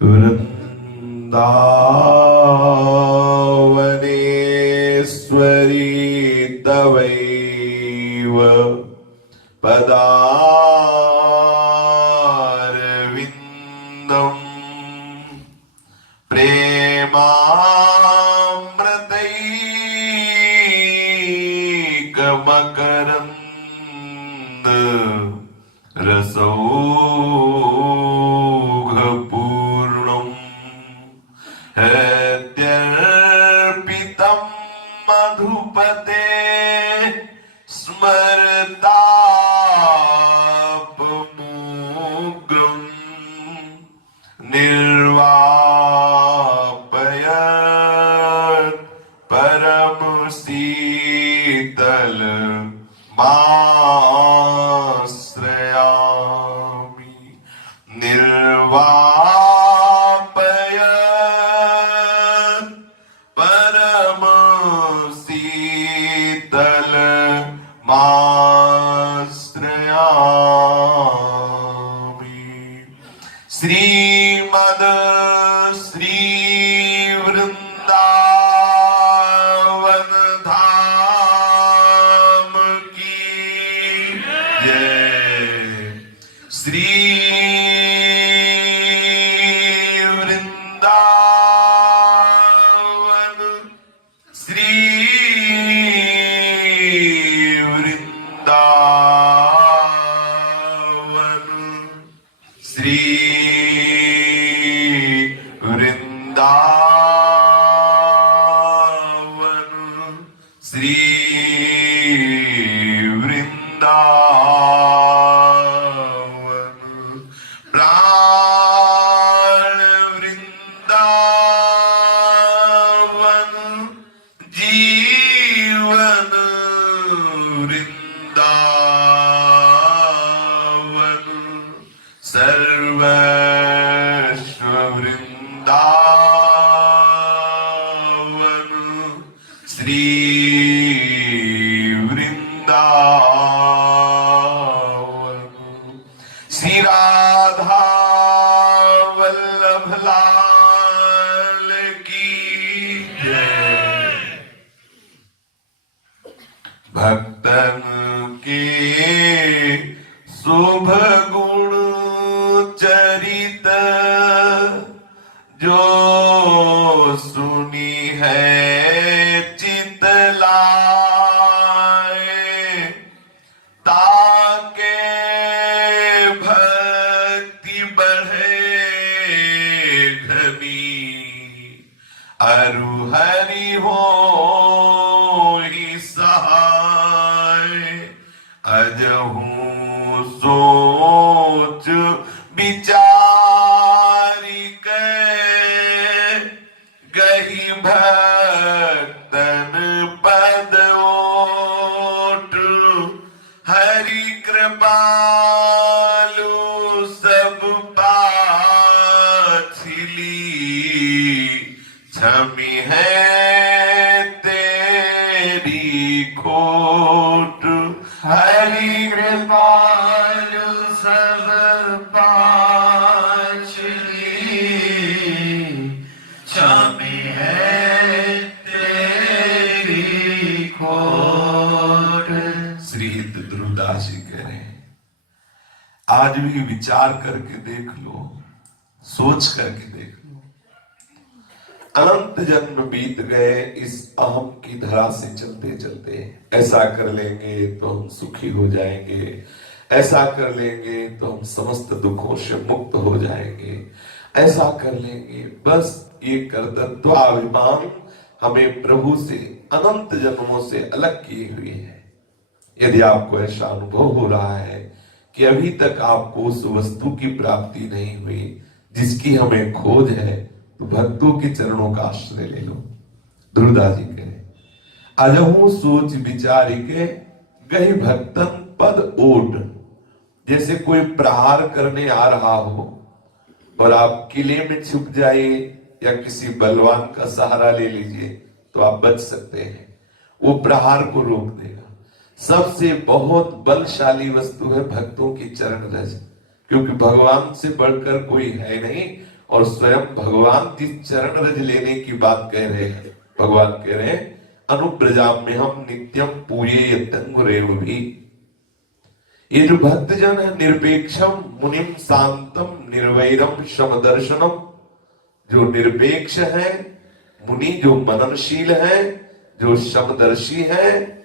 वृन्दावनेश्वरी तवैव पदारविन्दम् प्रेमामृतैकमकरन्द रसौघपूर्णम् हृद्यर्पितं मधुपते स्मरतापमोग्रम् निर्वापयत् परम शीतल माश्रयामि निर्वापयत् परम शीतल माश्रयामि। श्रीमद श्री वृंदावन धाम की जय। श्री वृंदावन श्री वृंदावन श्री वृंदावन श्री वृंदावन प्राण वृंदावन जीवन वृंदावन सर्वस्व वृंदावन श्री वृंदावन। श्री राधा वल्लभ लाल की जय। भक्तन के शुभ गुण चरित जो सुनी है चित लाए, ताके भक्ति बढ़े घनी, अरु हरि हो ही सहाय। अजहू सोच विचारि के गही भक्तन पद ओट, हरि कृपालु सब पाछिली, क्षमी है तेरी खोट। हरि कृपालु सब पाछिली, क्षमी है तेरी खोट। श्री ध्रुवदास जी कह रहे हैं, आज भी विचार करके देख लो, सोच करके देख लो। अनंत जन्म बीत गए इस अहम की धरा से चलते चलते। ऐसा कर लेंगे तो हम सुखी हो जाएंगे, ऐसा कर लेंगे तो हम समस्त दुखों से मुक्त हो जाएंगे, ऐसा कर लेंगे। बस ये कर्तृत्वाभिमान हमें प्रभु से अनंत जन्मों से अलग किए हुए है। यदि आपको ऐसा अनुभव हो रहा है कि अभी तक आपको उस वस्तु की प्राप्ति नहीं हुई जिसकी हमें खोज है, तो भक्तों के चरणों का आश्रय ले लो। ध्रुवदास जी कहे, अजहू सोच विचार के गही भक्तन पद ओट। जैसे कोई प्रहार करने आ रहा हो और आप किले में छुप जाइए या किसी बलवान का सहारा ले लीजिए तो आप बच सकते हैं, वो प्रहार को रोक देगा। सबसे बहुत बलशाली वस्तु है भक्तों की चरण रज, क्योंकि भगवान से बढ़कर कोई है नहीं। और स्वयं भगवान जिस चरण रज लेने की बात कह रहे हैं, भगवान कह रहे हैं अनुब्रजाम में हम नित्यम पूये तंगुरेणु भी। ये जो भक्तजन है निरपेक्षम मुनिम शांतम निर्वैरम समदर्शनम, जो निरपेक्ष है मुनि, जो मननशील है, जो समदर्शी है,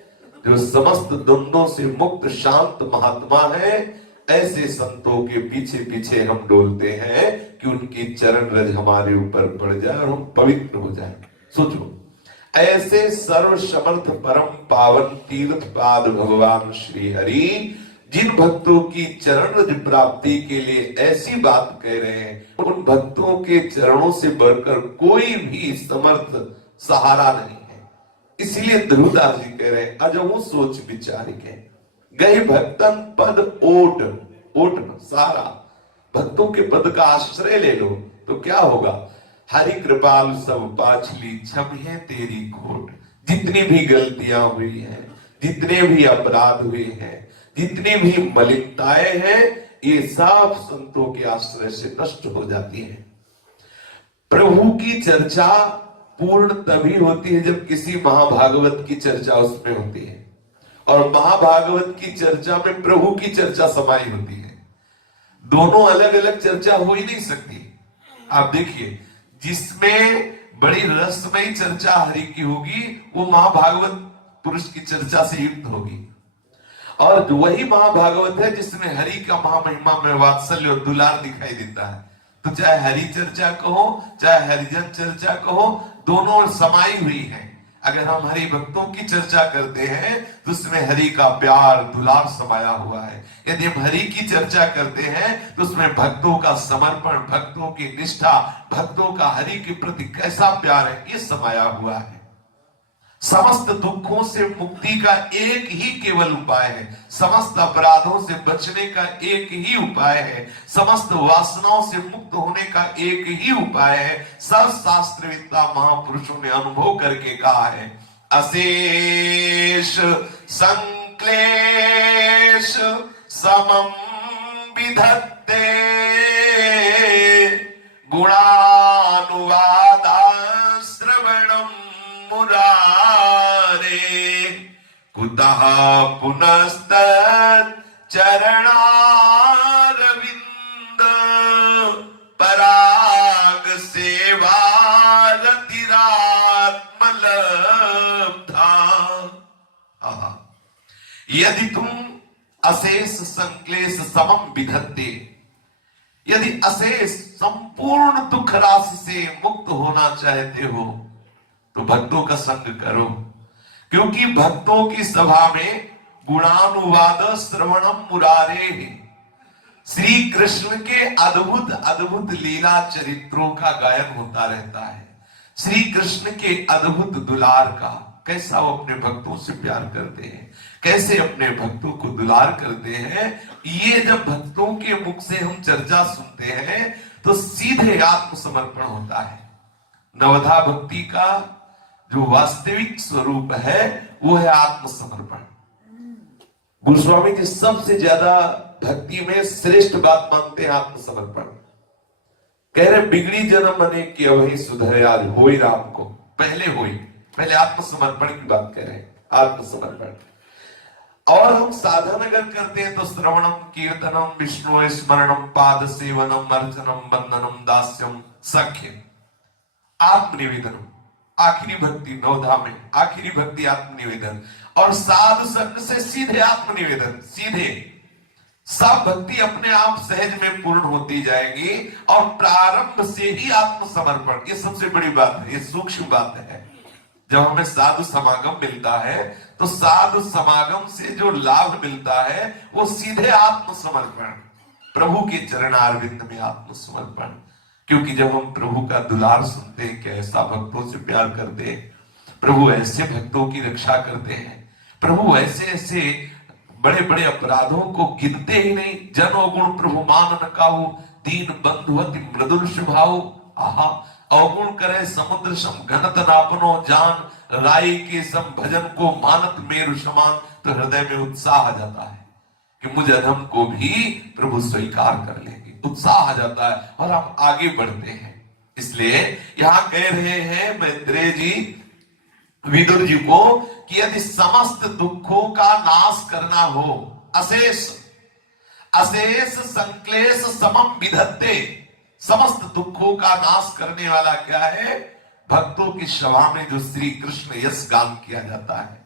जो समस्त द्वंद्वों से मुक्त शांत महात्मा है, ऐसे संतों के पीछे पीछे हम डोलते हैं कि उनकी चरण रज हमारे ऊपर पड़ जाए और हम पवित्र हो जाए। सोचो, ऐसे सर्व समर्थ परम पावन तीर्थ पाद भगवान श्री हरि जिन भक्तों की चरण रज प्राप्ति के लिए ऐसी बात कह रहे हैं, उन भक्तों के चरणों से बढ़कर कोई भी समर्थ सहारा नहीं है। इसलिए ध्रुवदास जी कह रहे हैं अजहू सोच विचार के गए भक्तन पद ओट, ओट सारा, भक्तों के पद का आश्रय ले लो तो क्या होगा, हरि कृपाल सब पाछली छम है तेरी खोट। जितनी भी गलतियां हुई हैं, जितने भी अपराध हुए हैं, जितनी भी मलिनताएं हैं, ये सब संतों के आश्रय से नष्ट हो जाती है। प्रभु की चर्चा पूर्ण तभी होती है जब किसी महाभागवत की चर्चा उसमें होती है, और महाभागवत की चर्चा में प्रभु की चर्चा समाई होती है। दोनों अलग अलग चर्चा हो ही नहीं सकती। आप देखिए, जिसमें बड़ी रसमयी चर्चा हरि की होगी वो महाभागवत पुरुष की चर्चा से युक्त होगी, और वही महाभागवत है जिसमें हरि का महामहिमा में वात्सल्य और दुलार दिखाई देता है। तो चाहे हरि चर्चा कहो चाहे हरिजन चर्चा कहो, दोनों समाई हुई है। अगर हम हरि भक्तों की चर्चा करते हैं तो उसमें हरि का प्यार दुलार समाया हुआ है। यदि हम हरि की चर्चा करते हैं तो उसमें भक्तों का समर्पण, भक्तों की निष्ठा, भक्तों का हरि के प्रति कैसा प्यार है, ये समाया हुआ है। समस्त दुखों से मुक्ति का एक ही केवल उपाय है, समस्त अपराधों से बचने का एक ही उपाय है, समस्त वासनाओं से मुक्त होने का एक ही उपाय है। सब शास्त्रविद्ता महापुरुषों ने अनुभव करके कहा है, अशेष संक्लेश समम विधत्ते गुणानुवादा श्रवणम मुरारे कुतः पुनस्तत् चरणारविंद पराग सेवा रतिरात्मलब्धा। यदि तुम अशेष संक्लेश समम विधत्ते, यदि अशेष संपूर्ण दुख राशि से मुक्त होना चाहते हो तो भक्तों का संग करो, क्योंकि भक्तों की सभा में गुणानुवाद श्रवणम मुरारे, श्री कृष्ण के अद्भुत अद्भुत लीला चरित्रों का गायन होता रहता है। श्री कृष्ण के अद्भुत दुलार का, कैसा वो अपने भक्तों से प्यार करते हैं, कैसे अपने भक्तों को दुलार करते हैं। ये जब भक्तों के मुख से हम चर्चा सुनते हैं तो सीधे आत्मसमर्पण होता है। नवधा भक्ति का जो वास्तविक स्वरूप है वो है आत्मसमर्पण। गोस्वामी जी सबसे ज्यादा भक्ति में श्रेष्ठ बात मानते हैं आत्मसमर्पण। कह रहे बिगड़ी जन्म मने कि वही सुधरे आज होई राम को, पहले आत्मसमर्पण की बात कह रहे हैं, आत्मसमर्पण। और हम साधन अगर करते हैं तो श्रवणम कीर्तनम विष्णु स्मरणम पाद सेवनम अर्चनम बंदनम दास्यम सख्य आत्मनिवेदनम, आखिरी भक्ति नवधा में आखिरी भक्ति आत्मनिवेदन, और साधु संग से सीधे आत्मनिवेदन, सीधे सब भक्ति अपने आप सहज में पूर्ण होती जाएगी। और प्रारंभ से ही आत्मसमर्पण, ये सबसे बड़ी बात है, ये सूक्ष्म बात है। जब हमें साधु समागम मिलता है तो साधु समागम से जो लाभ मिलता है वो सीधे आत्मसमर्पण, प्रभु के चरणारविंद में आत्मसमर्पण। क्योंकि जब हम प्रभु का दुलार सुनते हैं कि ऐसा भक्तों से प्यार करते हैं, प्रभु ऐसे भक्तों की रक्षा करते हैं, प्रभु ऐसे ऐसे बड़े बड़े अपराधों को गिनते ही नहीं। जन अवगुण प्रभु मान न काहू, दीन बंधुवति मृदुल स्वभाव। आहा, अवगुण करे समुद्र सम घनत नापनो जान, राई के सम भजन को मानत मेरु समान। तो हृदय में उत्साह आ जाता है कि मुझ अधम को भी प्रभु स्वीकार कर लेंगे। उत्साह आ जाता है और हम आगे बढ़ते हैं। इसलिए यहां कह रहे हैं मैत्रेय जी विदुर जी को कि यदि समस्त दुखों का नाश करना हो, अशेष अशेष संक्लेश समम विधत्ते, समस्त दुखों का नाश करने वाला क्या है? भक्तों की सभा में जो श्री कृष्ण यश गान किया जाता है,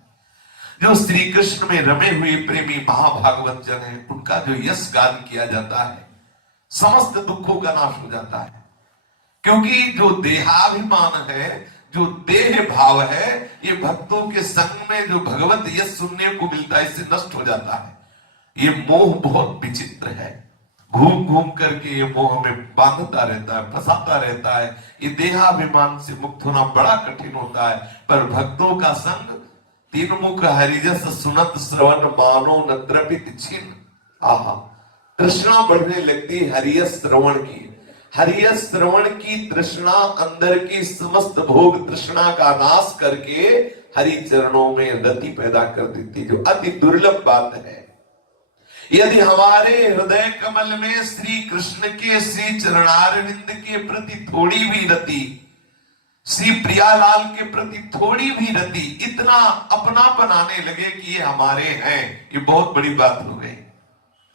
जो श्री कृष्ण में रमे हुए प्रेमी महाभागवत जन है, उनका जो यश गान किया जाता है, समस्त दुखों का नाश हो जाता है। क्योंकि जो देहाभिमान है, जो देह भाव है, ये भक्तों के संग में जो भगवत यश सुनने को मिलता है, इससे नष्ट हो जाता है। ये मोह बहुत विचित्र है, घूम घूम करके ये मोह में बांधता रहता है, फंसाता रहता है। ये देहाभिमान से मुक्त होना बड़ा कठिन होता है। पर भक्तों का संग, तीन मुख हरिजस सुनत श्रवण मानो न द्रवित छिन्न। आहा, तृष्णा बढ़ने लगती हरियस श्रवण की। हरियस श्रवण की तृष्णा, अंदर की समस्त भोग तृष्णा का नाश करके हरि चरणों में रति पैदा कर देती, जो अति दुर्लभ बात है। यदि हमारे हृदय कमल में श्री कृष्ण के श्री चरणारविंद के प्रति थोड़ी भी रति, श्री प्रियालाल के प्रति थोड़ी भी रति, इतना अपनापन आने लगे कि ये हमारे हैं, ये बहुत बड़ी बात हो गई।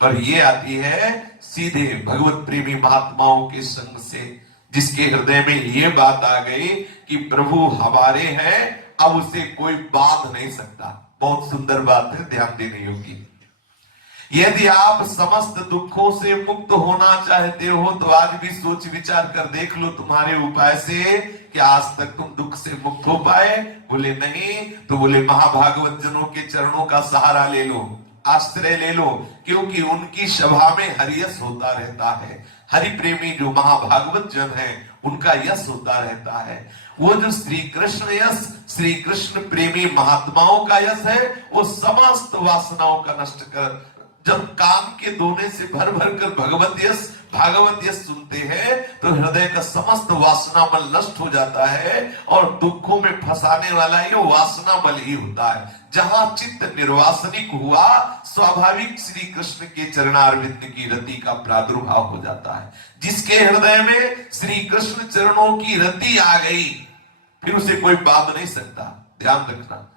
पर ये आती है सीधे भगवत प्रेमी महात्माओं के संग से, जिसके हृदय में ये बात आ गई कि प्रभु हमारे हैं, अब उसे कोई बांध नहीं सकता। बहुत सुंदर बात है, ध्यान देने योग्य। यदि आप समस्त दुखों से मुक्त होना चाहते हो तो आज भी सोच विचार कर देख लो तुम्हारे उपाय से कि आज तक तुम दुख से मुक्त हो पाए। बोले नहीं, तो बोले महाभागवत जनों के चरणों का सहारा ले लो, आश्रय ले लो, क्योंकि उनकी सभा में हरियस होता रहता है। हरि प्रेमी जो महाभागवत जन है, उनका यश होता रहता है। वो जो श्री कृष्ण यश, श्री कृष्ण प्रेमी महात्माओं का यश है, वो समस्त वासनाओं का नष्ट कर, जब कान के दोने से भर भर कर भगवत यश भागवत यश सुनते हैं तो हृदय का समस्त वासना बल नष्ट हो जाता है और दुखों में फंसाने वाला ये वासना बल ही होता है। जहां चित्त निर्वासनिक हुआ, स्वाभाविक श्री कृष्ण के चरणारविंद की रति का प्रादुर्भाव हो जाता है। जिसके हृदय में श्री कृष्ण चरणों की रति आ गई, फिर उसे कोई बांध नहीं सकता। ध्यान रखना,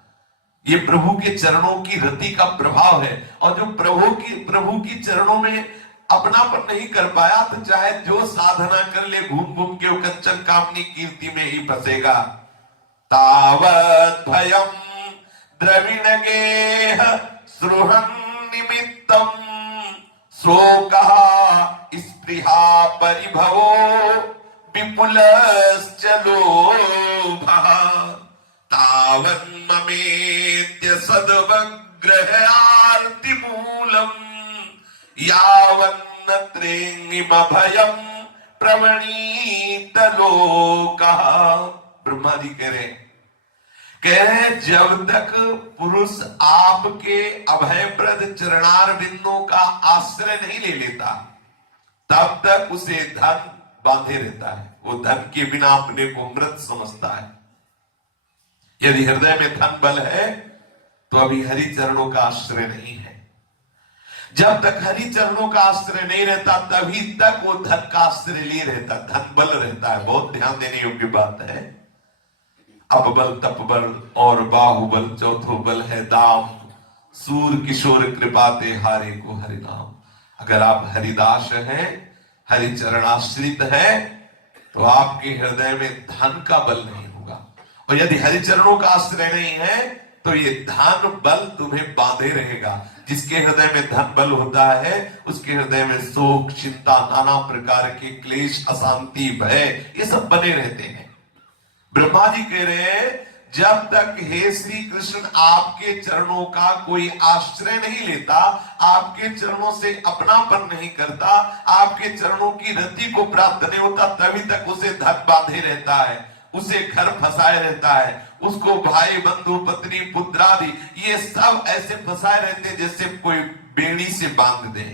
ये प्रभु के चरणों की रति का प्रभाव है। और जो प्रभु की चरणों में अपनापन नहीं कर पाया, तो चाहे जो साधना कर ले, घूम घूम के वो कंचन कामनी कीर्ति में ही फंसेगा। तावत भयम द्रविण गेह सुहन निमित्तम शोकः स्पृहा परिभवो विपुलश्चलोभः तावन्ममेत्य सद्वग्रहार्ति मूलम् यावन्न त्रेंगिमभयं प्रवणीत लोकः। ब्रह्मा जी कह रहे जब तक पुरुष आपके अभयप्रद चरणारविंदों का आश्रय नहीं ले लेता, तब तक उसे धन बांधे रहता है। वो धन के बिना अपने को मृत समझता है। यदि हृदय में धन बल है तो अभी हरि चरणों का आश्रय नहीं है। जब तक हरि चरणों का आश्रय नहीं रहता, तभी तक वो धन का आश्रय लिए रहता, धन बल रहता है। बहुत ध्यान देने योग्य बात है। अपबल तपबल और बाहुबल चौथो बल है दाम, सूर किशोर कृपाते हारे को हरि नाम। अगर आप हरिदास हैं, हरि चरणाश्रित हैं, तो आपके हृदय में धन का बल नहीं होगा। और यदि हरि चरणों का आश्रय नहीं है तो ये धन बल तुम्हें बांधे रहेगा। जिसके हृदय में धन बल होता है, उसके हृदय में शोक, चिंता, नाना प्रकार के क्लेश, अशांति, भय, ये सब बने रहते हैं। ब्रह्मा जी कह रहे हैं जब तक हे श्री कृष्ण आपके चरणों का कोई आश्रय नहीं लेता, आपके चरणों से अपनापन नहीं करता, आपके चरणों की रति को प्राप्त नहीं होता, तभी तक उसे धन बांधे रहता है, उसे घर फंसाए रहता है, उसको भाई बंधु पत्नी पुत्र आदि ये सब ऐसे फंसाए रहते हैं जैसे कोई बेड़ी से बांध दे,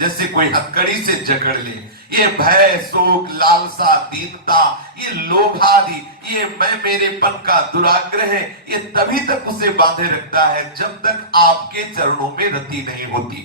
जैसे कोई हथकड़ी से जकड़ ले। ये भय, शोक, लालसा, दीनता, ये लोभ आदि, ये मैं मेरेपन का दुराग्रह है, ये तभी तक उसे बांधे रखता है जब तक आपके चरणों में रति नहीं होती।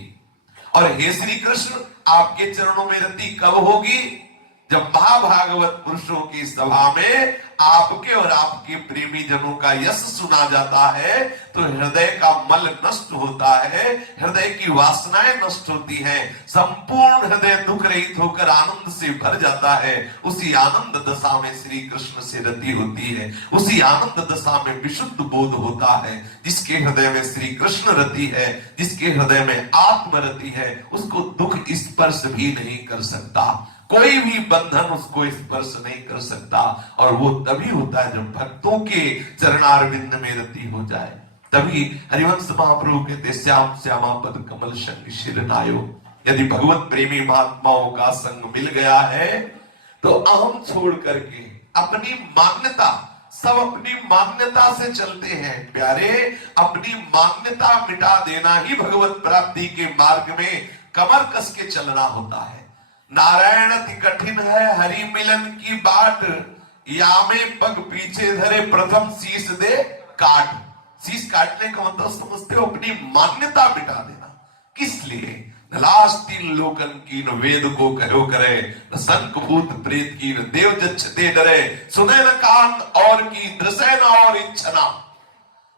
और हे श्री कृष्ण, आपके चरणों में रति कब होगी? जब महाभागवत पुरुषों की सभा में आपके और आपके प्रेमी जनों का यश सुना जाता है तो हृदय का मल नष्ट होता है, हृदय की वासनाएं नष्ट होती हैं, संपूर्ण हृदय दुख रहित होकर आनंद से भर जाता है। उसी आनंद दशा में श्री कृष्ण से रति होती है, उसी आनंद दशा में विशुद्ध बोध होता है। जिसके हृदय में श्री कृष्ण रति है, जिसके हृदय में आत्म रति है, उसको दुख स्पर्श भी नहीं कर सकता, कोई भी बंधन उसको स्पर्श नहीं कर सकता। और वो तभी होता है जब भक्तों के चरणारविंद में रति हो जाए। तभी हरिवंश महाप्रभु कहते श्याम श्यामा पद कमल संग शिर नायो। यदि भगवत प्रेमी महात्माओं का संग मिल गया है तो अहम छोड़ करके अपनी मान्यता, सब अपनी मान्यता से चलते हैं प्यारे। अपनी मान्यता मिटा देना ही भगवत प्राप्ति के मार्ग में कमर कस के चलना होता है। नारायण अति कठिन है हरि मिलन की बाट, या में पग पीछे धरे प्रथम शीश दे काट। शीश काटने का मतलब समझते हो? अपनी मान्यता मिटा देना। किस लिए? लास्ट तीन लोकन की न वेद को कहो करे, न संक भूत प्रेत की न देव जच्छते डरे, सुने न कान और की दृश्य न और इच्छना।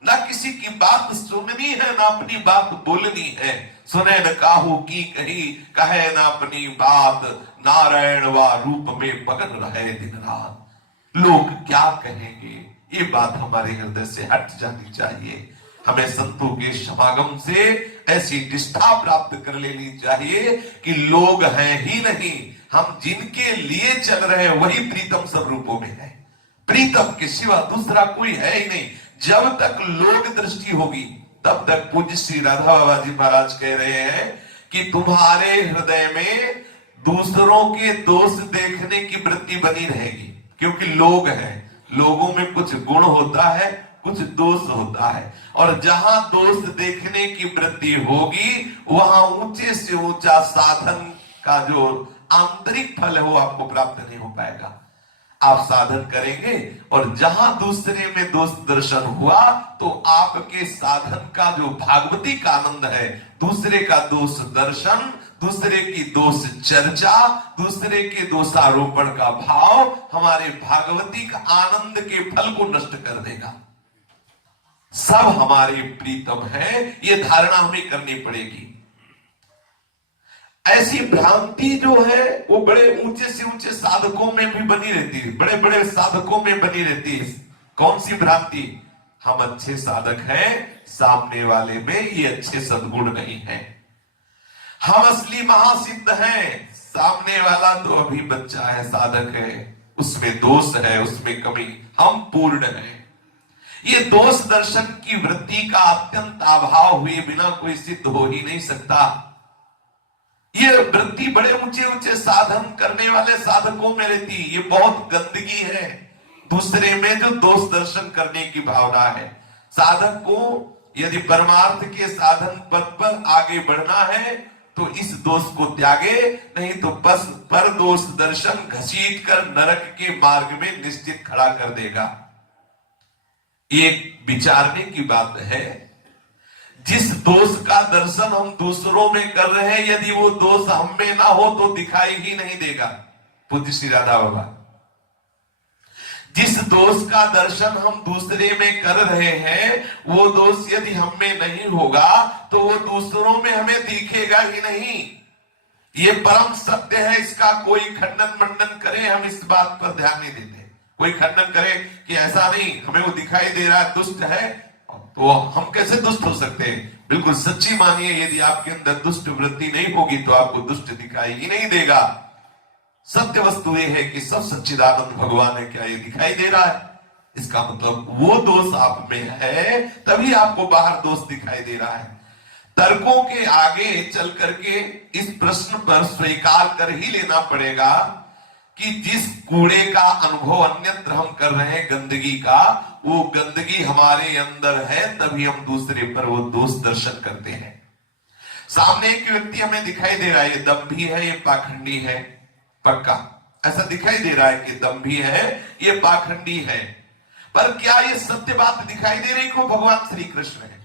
ना किसी की बात सुननी है ना अपनी बात बोलनी है, सुने न काहू की कही कहे ना अपनी बात, नारायण व रूप में मगन रहे दिन रात। लोग क्या कहेंगे, ये बात हमारे हृदय से हट जानी चाहिए। हमें संतों के समागम से ऐसी निष्ठा प्राप्त कर लेनी चाहिए कि लोग हैं ही नहीं, हम जिनके लिए चल रहे हैं वही प्रीतम स्वरूपों में है। प्रीतम के सिवा दूसरा कोई है ही नहीं। जब तक लोक दृष्टि होगी तब तक पूज्य श्री राधा बाबा जी महाराज कह रहे हैं कि तुम्हारे हृदय में दूसरों के दोष देखने की वृत्ति बनी रहेगी, क्योंकि लोग हैं, लोगों में कुछ गुण होता है, कुछ दोष होता है, और जहां दोष देखने की वृत्ति होगी वहां ऊंचे से ऊंचा साधन का जो आंतरिक फल है वो आपको प्राप्त नहीं हो पाएगा। आप साधन करेंगे और जहां दूसरे में दोष दर्शन हुआ तो आपके साधन का जो भागवतिक आनंद है, दूसरे का दोष दर्शन, दूसरे की दोष चर्चा, दूसरे के दोषारोपण का भाव हमारे भागवतिक आनंद के फल को नष्ट कर देगा। सब हमारे प्रीतम है, ये धारणा हमें करनी पड़ेगी। ऐसी भ्रांति जो है वो बड़े ऊंचे से ऊंचे साधकों में भी बनी रहती है, बड़े बड़े साधकों में बनी रहती है। कौन सी भ्रांति? हम अच्छे साधक हैं, सामने वाले में ये अच्छे सद्गुण नहीं है। हम असली महासिद्ध हैं, सामने वाला तो अभी बच्चा है, साधक है, उसमें दोष है, उसमें कमी, हम पूर्ण हैं। ये दोष दर्शन की वृत्ति का अत्यंत अभाव हुए बिना कोई सिद्ध हो ही नहीं सकता। ये वृत्ति बड़े ऊंचे ऊंचे साधन करने वाले साधकों में रहती, ये बहुत गंदगी है। दूसरे में जो दोष दर्शन करने की भावना है, साधक को यदि परमार्थ के साधन पद पर आगे बढ़ना है तो इस दोष को त्यागे, नहीं तो बस पर दोष दर्शन घसीट कर नरक के मार्ग में निश्चित खड़ा कर देगा। ये विचारने की बात है। जिस दोष का दर्शन हम दूसरों में कर रहे हैं, यदि वो दोष हम में ना हो तो दिखाई ही नहीं देगा। पूज्य श्री राधा बाबा, जिस दोष का दर्शन हम दूसरे में कर रहे हैं वो दोष यदि हम में नहीं होगा तो वो दूसरों में हमें दिखेगा ही नहीं। ये परम सत्य है, इसका कोई खंडन मंडन करे हम इस बात पर ध्यान नहीं देते। कोई खंडन करे कि ऐसा नहीं, हमें वो दिखाई दे रहा है, दुष्ट है, तो हम कैसे दुष्ट हो सकते हैं? बिल्कुल सच्ची मानिए, यदि आपके अंदर दुष्ट वृत्ति नहीं होगी तो आपको दुष्ट दिखाई ही नहीं देगा। सत्य वस्तु यह है कि सब सच्चिदानंद भगवान है, क्या ये दिखाई दे रहा है? इसका मतलब वो दोष आप में है, तभी आपको बाहर दोष दिखाई दे रहा है। तर्कों के आगे चल करके इस प्रश्न पर स्वीकार कर ही लेना पड़ेगा कि जिस कूड़े का अनुभव अन्यत्र हम कर रहे हैं, गंदगी का, वो गंदगी हमारे अंदर है, तभी हम दूसरे पर वो दोष दर्शन करते हैं। सामने एक व्यक्ति हमें दिखाई दे रहा है, ये दम्भी है, ये पाखंडी है, पक्का ऐसा दिखाई दे रहा है कि दम्भी है, ये पाखंडी है, पर क्या ये सत्य बात दिखाई दे रही को भगवान श्री कृष्ण है?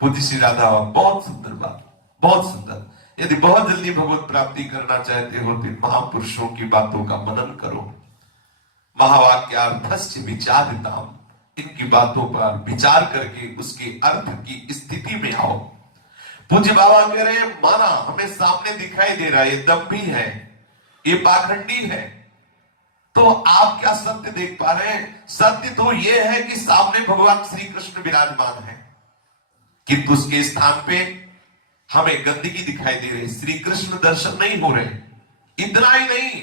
पूज्य श्री राधा, बहुत सुंदर बात, बहुत सुंदर। यदि बहुत जल्दी भगवत प्राप्ति करना चाहते हो तो महापुरुषों की बातों का मनन करो। महावाक्यार्थस्य विचारिताम, इनकी बातों पर विचार करके उसके अर्थ की स्थिति में आओ। पूज्य बाबा कह रहे हैं, माना हमें सामने दिखाई दे रहा है, ये दम्भी है, ये पाखंडी है, तो आप क्या सत्य देख पा रहे हैं? सत्य तो यह है कि सामने भगवान श्री कृष्ण विराजमान है, किंतु उसके स्थान पे हमें गंदगी दिखाई दे रही, श्री कृष्ण दर्शन नहीं हो रहे। इतना ही नहीं,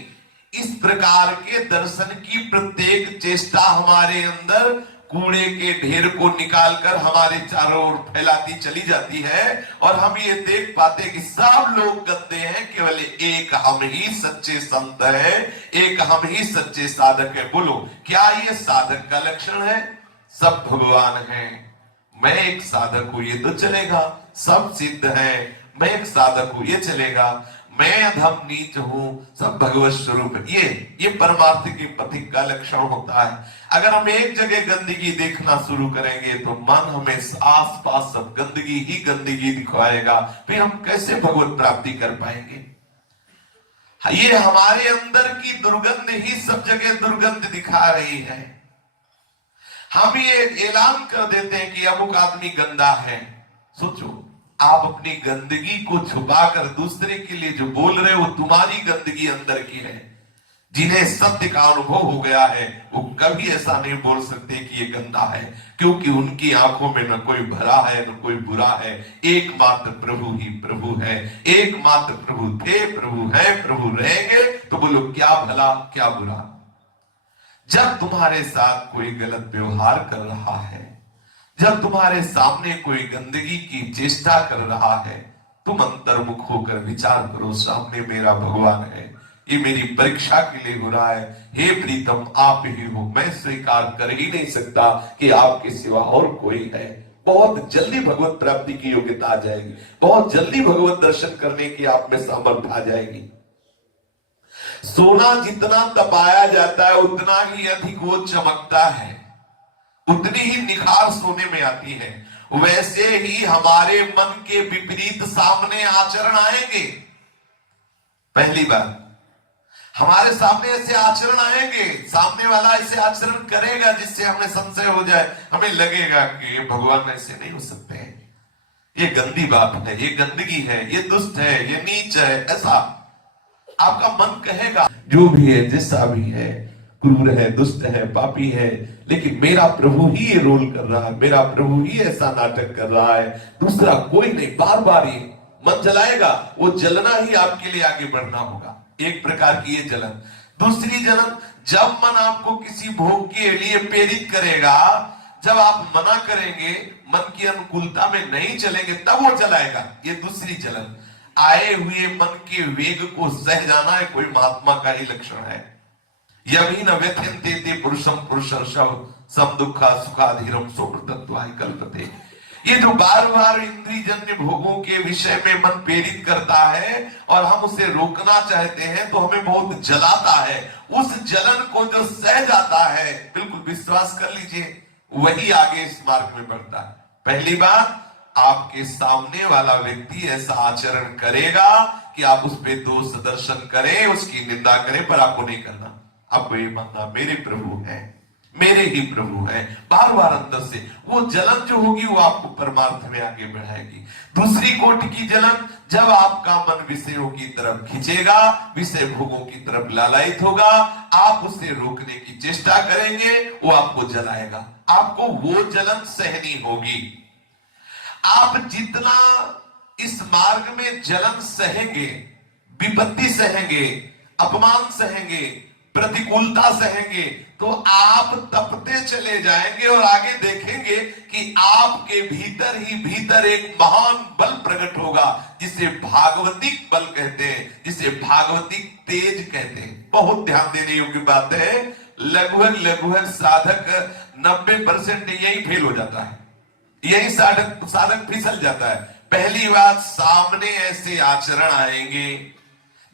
इस प्रकार के दर्शन की प्रत्येक चेष्टा हमारे अंदर कूड़े के ढेर को निकालकर हमारे चारों ओर फैलाती चली जाती है, और हम ये देख पाते कि सब लोग गंदे हैं, केवल एक हम ही सच्चे संत हैं, एक हम ही सच्चे साधक हैं। बोलो, क्या ये साधक का लक्षण है? सब भगवान हैं, मैं एक साधक हूं, ये तो चलेगा। सब सिद्ध है, मैं एक साधक हूं, ये चलेगा। मैं अधम नीच हूं, सब भगवत स्वरूप है। ये परमार्थ की पथिक का लक्षण होता है। अगर हम एक जगह गंदगी देखना शुरू करेंगे तो मन हमें आस पास सब गंदगी ही गंदगी दिखवाएगा, फिर हम कैसे भगवत प्राप्ति कर पाएंगे? ये हमारे अंदर की दुर्गंध ही सब जगह दुर्गंध दिखा रही है। हम ये ऐलान कर देते हैं कि अमुक आदमी गंदा है। सोचो, आप अपनी गंदगी को छुपाकर दूसरे के लिए जो बोल रहे हो, तुम्हारी गंदगी अंदर की है। जिन्हें सत्य का अनुभव हो गया है वो कभी ऐसा नहीं बोल सकते कि ये गंदा है, क्योंकि उनकी आंखों में न कोई भला है न कोई बुरा है। एकमात्र प्रभु ही प्रभु है, एकमात्र प्रभु थे, प्रभु है, प्रभु रहेंगे। तो बोलो, क्या भला क्या बुरा? जब तुम्हारे साथ कोई गलत व्यवहार कर रहा है, जब तुम्हारे सामने कोई गंदगी की चेष्टा कर रहा है, तुम अंतर्मुख होकर विचार करो, सामने मेरा भगवान है, ये मेरी परीक्षा के लिए हो रहा है। हे प्रीतम, आप ही हो, मैं स्वीकार कर ही नहीं सकता कि आपके सिवा और कोई है। बहुत जल्दी भगवत प्राप्ति की योग्यता आ जाएगी, बहुत जल्दी भगवत दर्शन करने की आप में सामर्थ्य आ जाएगी। सोना जितना तपाया जाता है उतना ही अधिक वो चमकता है, उतनी ही निखार सोने में आती है। वैसे ही हमारे मन के विपरीत सामने आचरण आएंगे। पहली बात, हमारे सामने ऐसे आचरण आएंगे, सामने वाला ऐसे आचरण करेगा जिससे हमें संशय हो जाए, हमें लगेगा कि ये भगवान ऐसे नहीं हो सकते हैं, ये गंदी बात है, ये गंदगी है, ये दुष्ट है, ये नीच है, ऐसा आपका मन कहेगा। जो भी है, जैसा भी है, क्रूर है, दुष्ट है, पापी है, लेकिन मेरा प्रभु ही ये रोल कर रहा है, मेरा प्रभु ही ऐसा नाटक कर रहा है, दूसरा कोई नहीं। बार बार ये मन जलाएगा, वो जलना ही आपके लिए आगे बढ़ना होगा। एक प्रकार की ये जलन। दूसरी जलन, जब मन आपको किसी भोग के लिए प्रेरित करेगा, जब आप मना करेंगे, मन की अनुकूलता में नहीं चलेंगे, तब वो जलाएगा। ये दूसरी जलन। आए हुए मन के वेग को सह जाना है कोई महात्मा का ही लक्षण है। यही न व्यथयन्ते पुरुषम पुरुषर्षव सम दुखा सुखाधीरम सोप्रतत्वाय कल्पते। ये जो बार बार इंद्रियजन्य भोगों के विषय में मन प्रेरित करता है और हम उसे रोकना चाहते हैं तो हमें बहुत जलाता है। उस जलन को जो सह जाता है, बिल्कुल विश्वास कर लीजिए, वही आगे इस मार्ग में बढ़ता है। पहली बात, आपके सामने वाला व्यक्ति ऐसा आचरण करेगा कि आप उस पे दोष दर्शन करें, उसकी निंदा करें, पर आपको नहीं करना। आपको ये मानना मेरे प्रभु हैं, मेरे ही प्रभु हैं। बार बार अंदर से वो जलन जो होगी वो आपको परमार्थ में आगे बढ़ाएगी। दूसरी कोटि की जलन, जब आपका मन विषयों की तरफ खींचेगा, विषय भोगों की तरफ लालायित होगा, आप उसे रोकने की चेष्टा करेंगे, वो आपको जलाएगा। आपको वो जलन सहनी होगी। आप जितना इस मार्ग में जलन सहेंगे, विपत्ति सहेंगे, अपमान सहेंगे, प्रतिकूलता सहेंगे, तो आप तपते चले जाएंगे और आगे देखेंगे कि आपके भीतर ही भीतर एक महान बल प्रकट होगा, जिसे भागवतिक बल कहते हैं, जिसे भागवतिक तेज कहते हैं। बहुत ध्यान देने योग्य बात है। लगभग साधक 90% यही फेल हो जाता है, यही साधक फिसल जाता है। पहली बात, सामने ऐसे आचरण आएंगे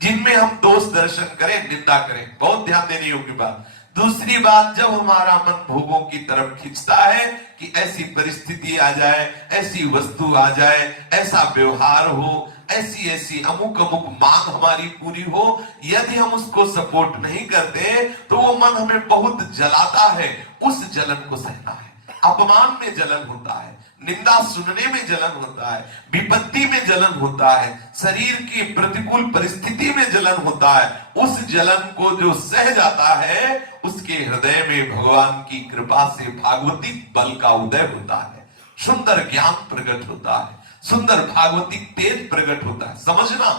जिनमें हम दोष दर्शन करें, निंदा करें, बहुत ध्यान देने योग्य बात। दूसरी बात, जब हमारा मन भोगों की तरफ खींचता है कि ऐसी परिस्थिति आ जाए, ऐसी वस्तु आ जाए, ऐसा व्यवहार हो, ऐसी ऐसी अमुक अमुक मांग हमारी पूरी हो। यदि हम उसको सपोर्ट नहीं करते तो वो मन हमें बहुत जलाता है। उस जलन को सहना है। अपमान में जलन होता है, निंदा सुनने में जलन होता है, विपत्ति में जलन होता है, शरीर की प्रतिकूल परिस्थिति में जलन होता है। उस जलन को जो सह जाता है उसके हृदय में भगवान की कृपा से भागवतिक बल का उदय होता है, सुंदर ज्ञान प्रकट होता है, सुंदर भागवतिक तेज प्रकट होता है। समझना,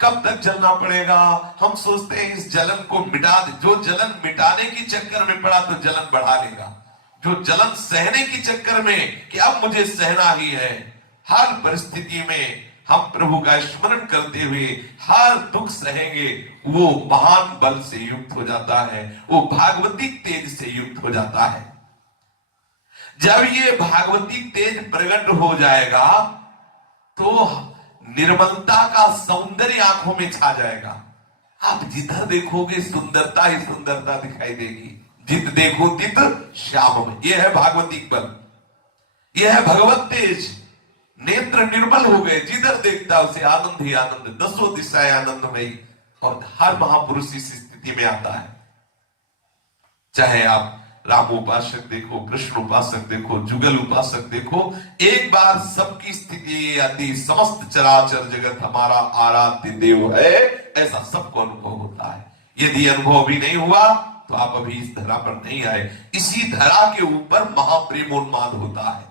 कब तक जलना पड़ेगा? हम सोचते हैं इस जलन को मिटा दे। जो जलन मिटाने की चक्कर में पड़ा तो जलन बढ़ा लेगा। जो जलन सहने की चक्कर में कि अब मुझे सहना ही है, हर परिस्थिति में हम प्रभु का स्मरण करते हुए हर दुख सहेंगे, वो महान बल से युक्त हो जाता है, वो भागवतिक तेज से युक्त हो जाता है। जब ये भागवतिक तेज प्रकट हो जाएगा तो निर्मलता का सौंदर्य आंखों में छा जाएगा। आप जिधर देखोगे सुंदरता ही सुंदरता दिखाई देगी। जित देखो तित श्याम। यह है भागवतिक बल, यह है भगवत तेज। नेत्र निर्मल हो गए, जिधर देखता उसे आनंद ही आनंद, दसों दिशाएं आनंदमयी। और हर महापुरुष इस स्थिति में आता है। चाहे आप राम उपासक देखो, कृष्ण उपासक देखो, जुगल उपासक देखो, एक बार सबकी स्थिति आती, समस्त चराचर जगत हमारा आराध्य देव है, ऐसा सबको अनुभव होता है। यदि अनुभव भी नहीं हुआ तो आप अभी इस धरा पर नहीं आए। इसी धरा के ऊपर महाप्रेमोन्माद होता है।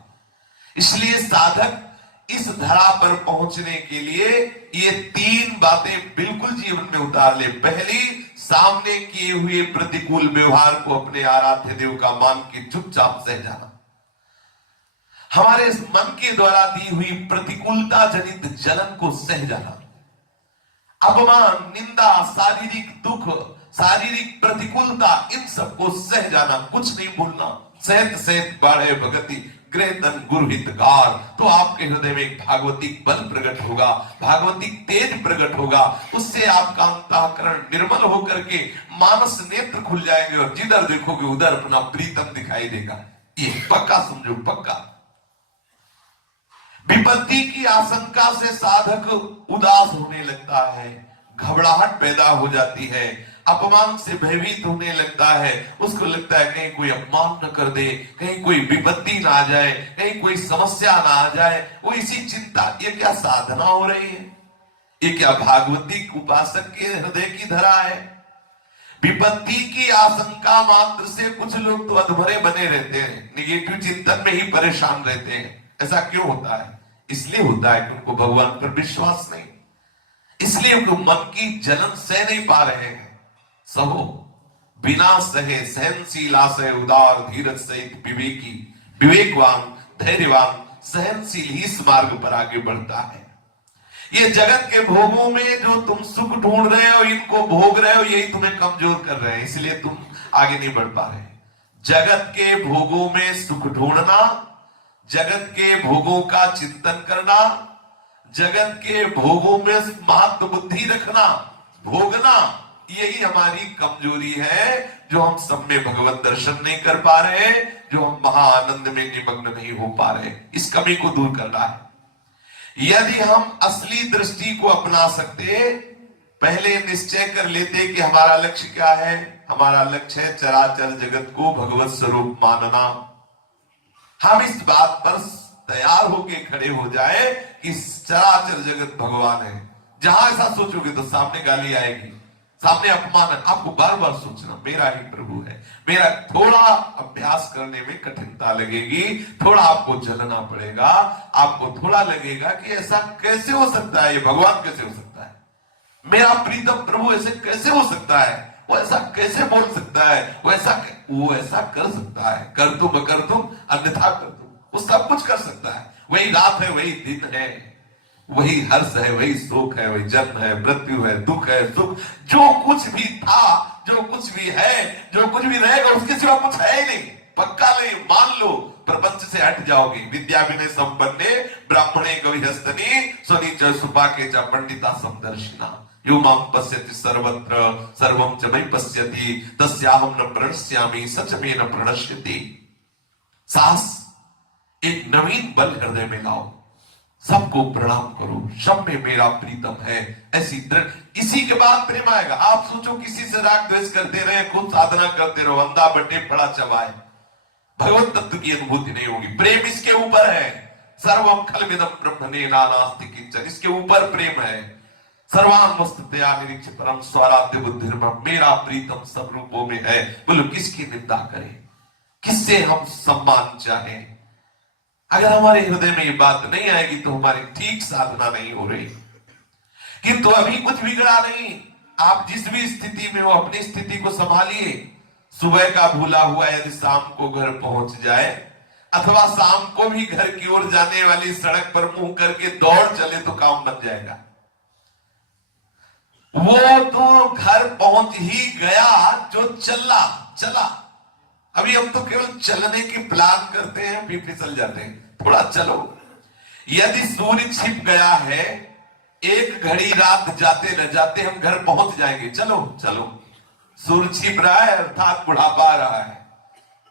इसलिए साधक इस धरा पर पहुंचने के लिए ये तीन बातें बिल्कुल जीवन में उतार ले। पहली, सामने किए हुए प्रतिकूल व्यवहार को अपने आराध्य देव का मान के चुपचाप सह जाना। हमारे इस मन के द्वारा दी हुई प्रतिकूलता जनित जलन को सह जाना। अपमान, निंदा, शारीरिक दुख, शारीरिक प्रतिकूलता, इन सबको सह जाना, कुछ नहीं भूलना। सहत सहत बाढ़े भगति ग्रहतन गुरुहितकार। तो आपके हृदय में एक भागवतिक बल प्रकट होगा, भागवतिक तेज प्रकट होगा। उससे आपका अंतःकरण निर्मल होकर के मानस नेत्र खुल जाएंगे और जिधर देखोगे उधर अपना प्रीतम दिखाई देगा। ये पक्का समझो, पक्का। विपत्ति की आशंका से साधक उदास होने लगता है, घबराहट पैदा हो जाती है, अपमान से भयभीत होने लगता है। उसको लगता है कहीं कोई अपमान न कर दे, कहीं कोई विपत्ति ना आ जाए, कहीं कोई समस्या ना आ जाए। वो इसी चिंता, ये क्या साधना हो रही है? ये क्या भागवतिक उपासक के हृदय की धरा है? विपत्ति की आशंका मात्र से कुछ लोग तो अधमरे बने रहते हैं, निगेटिव चिंतन में ही परेशान रहते हैं। ऐसा क्यों होता है? इसलिए होता है कि उनको भगवान पर विश्वास नहीं, इसलिए उनको मन की जलन सह नहीं पा रहे हैं। सहो बिना सहे सहनशील आशय उदार धीरज सहित विवेकी, विवेकवान धैर्यवान सहनशील ही इस मार्ग पर आगे बढ़ता है। ये जगत के भोगों में जो तुम सुख ढूंढ रहे हो, इनको भोग रहे हो, यही तुम्हें कमजोर कर रहे हैं, इसलिए तुम आगे नहीं बढ़ पा रहे। जगत के भोगों में सुख ढूंढना, जगत के भोगों का चिंतन करना, जगत के भोगों में महत्व बुद्धि रखना, भोगना, यही हमारी कमजोरी है, जो हम सब में भगवत दर्शन नहीं कर पा रहे, जो हम महाआनंद में निमग्न नहीं हो पा रहे। इस कमी को दूर करना है। यदि हम असली दृष्टि को अपना सकते, पहले निश्चय कर लेते कि हमारा लक्ष्य क्या है। हमारा लक्ष्य है चराचर जगत को भगवत स्वरूप मानना। हम इस बात पर तैयार होके खड़े हो जाए कि चराचर जगत भगवान है। जहां ऐसा सोचोगे तो सामने गाली आएगी, सामने अपमान है। आपको बार बार सोचना मेरा ही प्रभु है। मेरा थोड़ा अभ्यास करने में कठिनता लगेगी, थोड़ा आपको जलना पड़ेगा, आपको थोड़ा लगेगा कि ऐसा कैसे हो सकता है, ये भगवान कैसे हो सकता है, मेरा प्रीतम प्रभु ऐसे कैसे हो सकता है, वो ऐसा कैसे बोल सकता है, वो ऐसा कर सकता है, कर तुम अन्यथा कर तुम, वो सब कुछ कर सकता है। वही रात है, वही दिन है, वही हर्ष है, वही शोक है, वही जन्म है, मृत्यु है, दुख है, सुख, जो कुछ भी था, जो कुछ भी है, जो कुछ भी रहेगा, उसके सिवा कुछ है ही नहीं। पक्का नहीं, मान लो, प्रपंच से हट जाओगे। विद्या विनय संपन्ने ब्राह्मणे गविहस्तनी स्वनी च सुपाके च पंडिता समदर्शिना यो माम पश्यति सर्वत्र सर्वम च मयि पश्यति तस्याहं न प्रणश्यामि सच में न प्रणश्यति। साहस, एक नवीन बल हृदय में लाओ। सबको प्रणाम करो, सब में मेरा प्रीतम है, ऐसी दृढ़। इसी के बाद प्रेम आएगा। आप सोचो किसी से राग द्वेष करते रहे, खुद साधना करते रहो, अंधा बटे पड़ा चबाए, भगवत तत्व की अनुभूति नहीं होगी। प्रेम इसके ऊपर है। सर्वम खलविदम ब्रह्मणे नानास्ति किंचन, इसके ऊपर प्रेम है। सर्वान वस्तुतया निरीक्ष परम स्वराध्य बुद्धिर्मम, मेरा प्रीतम सब रूपों में है। बोलो किसकी निंदा करें, किससे हम सम्मान चाहें? अगर हमारे हृदय में ये बात नहीं आएगी तो हमारी ठीक साधना नहीं हो रही। किंतु अभी कुछ बिगड़ा नहीं, आप जिस भी स्थिति में हो अपनी स्थिति को संभालिए। सुबह का भूला हुआ यदि शाम को घर पहुंच जाए, अथवा शाम को भी घर की ओर जाने वाली सड़क पर मुंह करके दौड़ चले तो काम बन जाएगा। वो तो घर पहुंच ही गया जो चला। अभी हम तो केवल चलने की प्लान करते हैं, फिर फिसल जाते हैं। थोड़ा चलो। यदि सूर्य छिप गया है, एक घड़ी रात जाते न जाते हम घर पहुंच जाएंगे। चलो। सूर्य छिप रहा है अर्थात बुढ़ापा आ रहा है,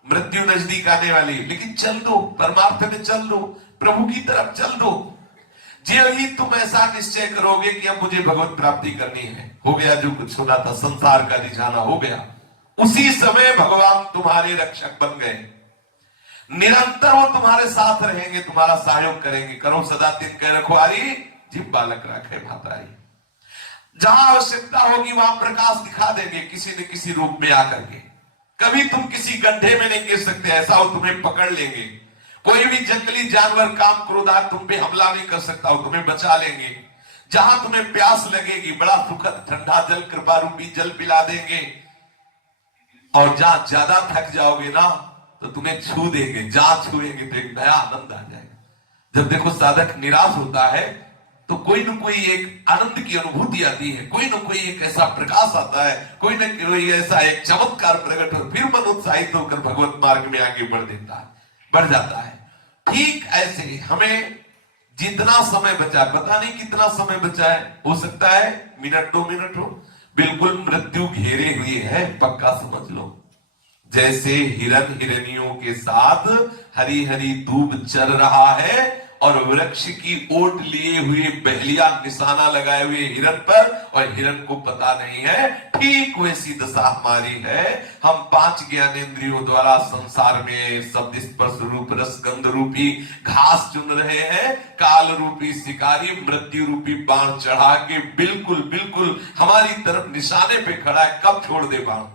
मृत्यु नजदीक आने वाली, लेकिन चल दो, परमार्थ में चल दो, प्रभु की तरफ चल दो। जो ही तुम ऐसा निश्चय करोगे कि अब मुझे भगवत प्राप्ति करनी है, हो गया जो कुछ होना था, संसार का रिझाना हो गया, उसी समय भगवान तुम्हारे रक्षक बन गए। निरंतर वो तुम्हारे साथ रहेंगे, तुम्हारा सहयोग करेंगे। करो सदा तिनके रखवारी, जिम बालक रखे भातारी। जहां आवश्यकता होगी वहां प्रकाश दिखा देंगे, किसी न किसी रूप में आकर के। कभी तुम किसी गड्ढे में नहीं गिर सकते, ऐसा हो तुम्हें पकड़ लेंगे। कोई भी जंगली जानवर काम क्रोधात तुम पे हमला नहीं कर सकता, हो तुम्हें बचा लेंगे। जहां तुम्हें प्यास लगेगी, बड़ा सुखद ठंडा जल, कृपा रूपी जल पिला देंगे। और जहां ज्यादा थक जाओगे ना तो तुम्हें छू देंगे। जहां छुएंगे तो एक नया आनंद आ जाएगा। जब देखो साधक निराश होता है तो कोई न कोई एक आनंद की अनुभूति आती है, कोई न कोई एक ऐसा प्रकाश आता है, कोई न कोई ऐसा एक चमत्कार प्रकट हो, फिर मन उत्साहित होकर भगवत मार्ग में आगे बढ़ जाता है। ठीक ऐसे हमें जितना समय बचा है, पता नहीं कितना समय बचा है, हो सकता है मिनट 2 मिनट हो, बिल्कुल मृत्यु घेरे हुए है, पक्का समझ लो। जैसे हिरन हिरनियों के साथ हरी हरी दूब चल रहा है और वृक्ष की ओट लिए हुए बहलिया निशाना लगाए हुए हिरन पर, और हिरन को पता नहीं है, ठीक वैसी दशा हमारी है। हम 5 ज्ञानेंद्रियों द्वारा संसार में शब्द स्पर्श रूप रस गंध रूपी घास चुन रहे हैं। काल रूपी शिकारी मृत्यु रूपी बाण चढ़ा के बिल्कुल हमारी तरफ निशाने पे खड़ा है, कब छोड़ दे बाण